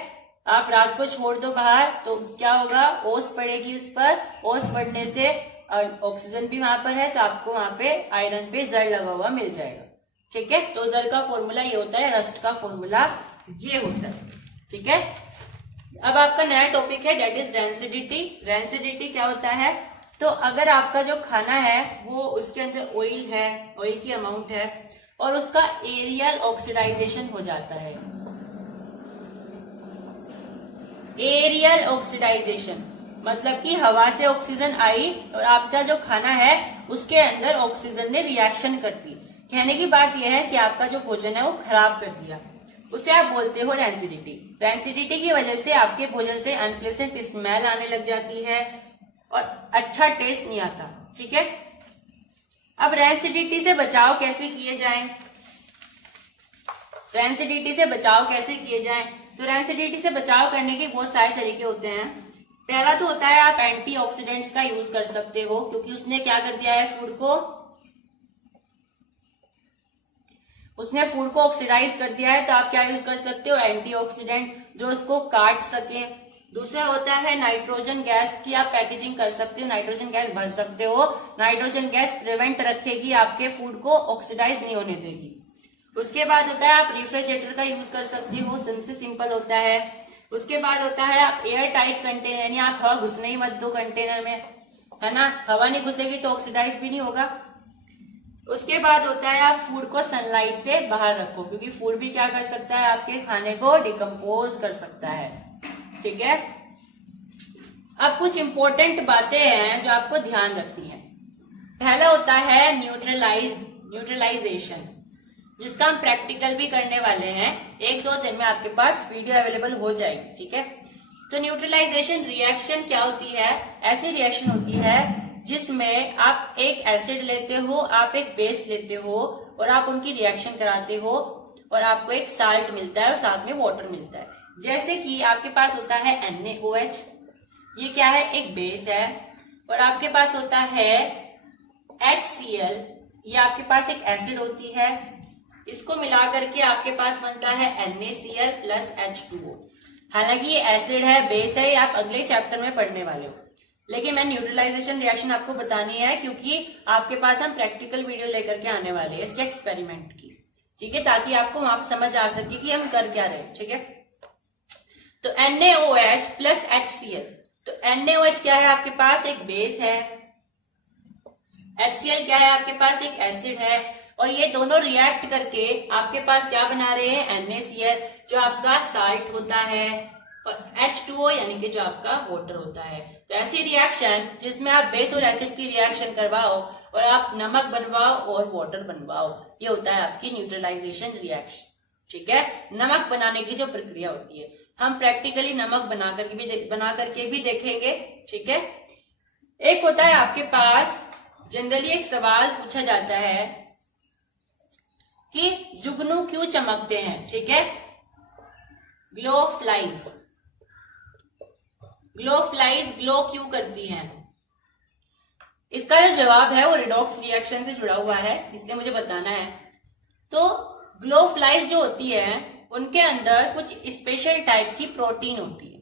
आप रात को छोड़ दो बाहर तो क्या होगा, ओस पड़ेगी उस पर, ओस पड़ने से ऑक्सीजन भी वहां पर है, तो आपको वहां पे आयरन पे जर लगा हुआ मिल जाएगा। ठीक है, तो जर का फॉर्मूला ये होता है, रस्ट का फॉर्मूला ये होता है। ठीक है, अब आपका नया टॉपिक है, डेट इज डेंसिटी। डेंसिटी क्या होता है, तो अगर आपका जो खाना है वो उसके अंदर ऑयल है, ऑयल की अमाउंट है, और उसका एरियल ऑक्सीडाइजेशन हो जाता है। एरियल ऑक्सीडाइजेशन मतलब कि हवा से ऑक्सीजन आई और आपका जो खाना है उसके अंदर ऑक्सीजन ने रिएक्शन कर दी। कहने की बात यह है कि आपका जो भोजन है वो खराब कर दिया, उसे आप बोलते हो रेंसिडिटी। रेंसिडिटी की वजह से आपके भोजन से अनप्लेजेंट स्मेल आने लग जाती है और अच्छा टेस्ट नहीं आता। ठीक है, अब रेंसिडिटी से बचाव कैसे किए जाएं, रेंसिडिटी से बचाव कैसे किए जाएं, तो रेंसिडिटी से बचाव करने के बहुत सारे तरीके होते हैं। पहला तो होता है आप एंटीऑक्सीडेंट्स का यूज कर सकते हो, क्योंकि उसने क्या कर दिया है, उसने फूड को ऑक्सीडाइज कर दिया है, तो आप क्या यूज कर सकते हो, एंटीऑक्सीडेंट जो उसको काट सके। दूसरा होता है नाइट्रोजन गैस की आप पैकेजिंग कर सकते हो, नाइट्रोजन गैस भर सकते हो। नाइट्रोजन गैस प्रिवेंट रखेगी, आपके फूड को ऑक्सीडाइज नहीं होने देगी। उसके बाद होता है आप रेफ्रिजरेटर का यूज कर सकते हो, सबसे सिंपल होता है। उसके बाद होता है आप एयर टाइट कंटेनर, यानी आप हवा घुसने ही मत दो कंटेनर में, है ना, हवा नहीं घुसेगी तो ऑक्सीडाइज भी नहीं होगा। उसके बाद होता है आप फूड को सनलाइट से बाहर रखो, क्योंकि फूड भी क्या कर सकता है, आपके खाने को डिकम्पोज कर सकता है। ठीक है, अब कुछ इंपॉर्टेंट बातें हैं जो आपको ध्यान रखनी है। पहला होता है न्यूट्रलाइजेशन, जिसका हम प्रैक्टिकल भी करने वाले हैं। 1-2 दिन में आपके पास वीडियो अवेलेबल हो जाएगी। ठीक है, तो न्यूट्रलाइजेशन रिएक्शन क्या होती है, ऐसी रिएक्शन होती है जिसमें आप एक एसिड लेते हो, आप एक बेस लेते हो और आप उनकी रिएक्शन कराते हो और आपको एक साल्ट मिलता है और साथ में वाटर मिलता है। जैसे कि आपके पास होता है NaOH, ये क्या है, एक बेस है, और आपके पास होता है HCl, ये आपके पास एक एसिड होती है। इसको मिला करके आपके पास बनता है NaCl प्लस H2O। हालांकि ये एसिड है, बेस है, ये आप अगले चैप्टर में पढ़ने वाले हो, लेकिन मैं न्यूट्रलाइजेशन रिएक्शन आपको बतानी है क्योंकि आपके पास हम प्रैक्टिकल वीडियो लेकर के आने वाले हैं इसके एक्सपेरिमेंट की। ठीक है, ताकि आपको वहां पर समझ आ सके कि हम कर क्या रहे। ठीक है, तो NaOH प्लस HCl, तो NaOH क्या है, आपके पास एक बेस है, HCl क्या है, आपके पास एक एसिड है, और ये दोनों रिएक्ट करके आपके पास क्या बना रहे हैं, NaCl जो आपका साल्ट होता है, और H2O यानी कि जो आपका वाटर होता है। तो ऐसी रिएक्शन जिसमें आप बेस और एसिड की रिएक्शन करवाओ और आप नमक बनवाओ और वाटर बनवाओ, ये होता है आपकी न्यूट्रलाइजेशन रिएक्शन। ठीक है, नमक बनाने की जो प्रक्रिया होती है, हम प्रैक्टिकली नमक बना करके भी देखेंगे। ठीक है, एक होता है आपके पास जनरली एक सवाल पूछा जाता है कि जुगनू क्यों चमकते हैं। ठीक है, ग्लो फ्लाइज ग्लो क्यों करती हैं? इसका जो जवाब है वो रिडॉक्स रिएक्शन से जुड़ा हुआ है, इससे मुझे बताना है। तो ग्लो फ्लाइज जो होती है उनके अंदर कुछ स्पेशल टाइप की प्रोटीन होती है।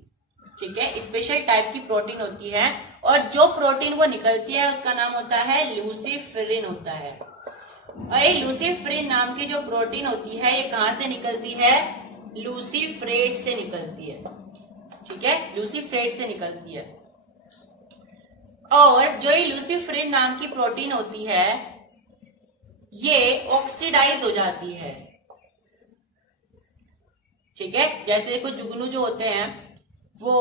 ठीक है, स्पेशल टाइप की प्रोटीन होती है, और जो प्रोटीन वो निकलती है उसका नाम होता है ल्यूसीफेरिन होता है। और ये ल्यूसीफेरिन नाम की जो प्रोटीन होती है ये कहां से निकलती है, लूसीफेरेट से निकलती है। ठीक है, लूसीफेरेट से निकलती है। और जो ये लूसीफेरिन नाम की प्रोटीन होती है ये ऑक्सीडाइज हो जाती है। ठीक है, जैसे कुछ जुगनू जो होते हैं वो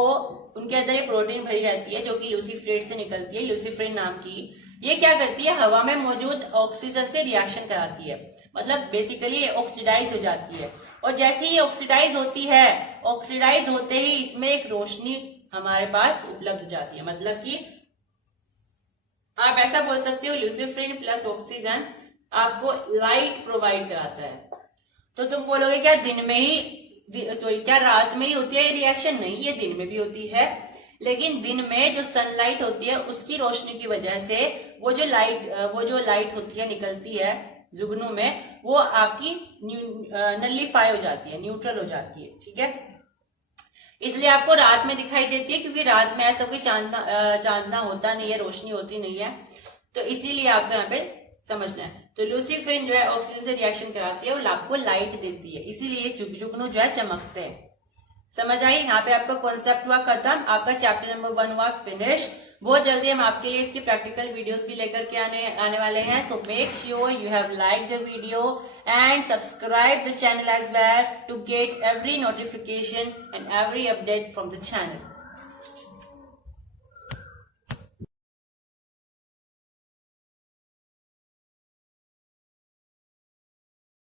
उनके अंदर ये प्रोटीन भरी रहती है जो कि लूसीफेरेट से निकलती है, लूसीफेरिन नाम की। ये क्या करती है, हवा में मौजूद ऑक्सीजन से रिएक्शन कराती है, मतलब बेसिकली ये ऑक्सीडाइज हो जाती है। और जैसे ही ऑक्सीडाइज होती है, ऑक्सीडाइज होते ही इसमें एक रोशनी हमारे पास उपलब्ध हो जाती है। मतलब कि आप ऐसा बोल सकते हो लूसीफेरिन प्लस ऑक्सीजन आपको लाइट प्रोवाइड कराता है। तो तुम बोलोगे क्या दिन में ही, तो क्या रात में ही होती है ये रिएक्शन? नहीं, ये दिन में भी होती है, लेकिन दिन में जो सनलाइट होती है उसकी रोशनी की वजह से वो जो लाइट होती है निकलती है जुगनू में, वो आपकी नलिफाई हो जाती है, न्यूट्रल हो जाती है। ठीक है, इसलिए आपको रात में दिखाई देती है, क्योंकि रात में ऐसा कोई चांदना होता नहीं है, रोशनी होती नहीं है, तो इसीलिए आपको यहाँ पे समझना है। तो लूसीफेरिन जो है ऑक्सीजन से रिएक्शन कराती है और आपको लाइट देती है, इसीलिए जुगनू जो है चमकते हैं। समझ आई? यहाँ पे आपका कॉन्सेप्ट हुआ खत्म, आपका चैप्टर नंबर 1 हुआ फिनिश। बहुत जल्दी हम आपके लिए इसकी प्रैक्टिकल वीडियोस भी लेकर के आने वाले हैं। So make sure you have like the video and subscribe the channel as well to get every notification and every update from the channel.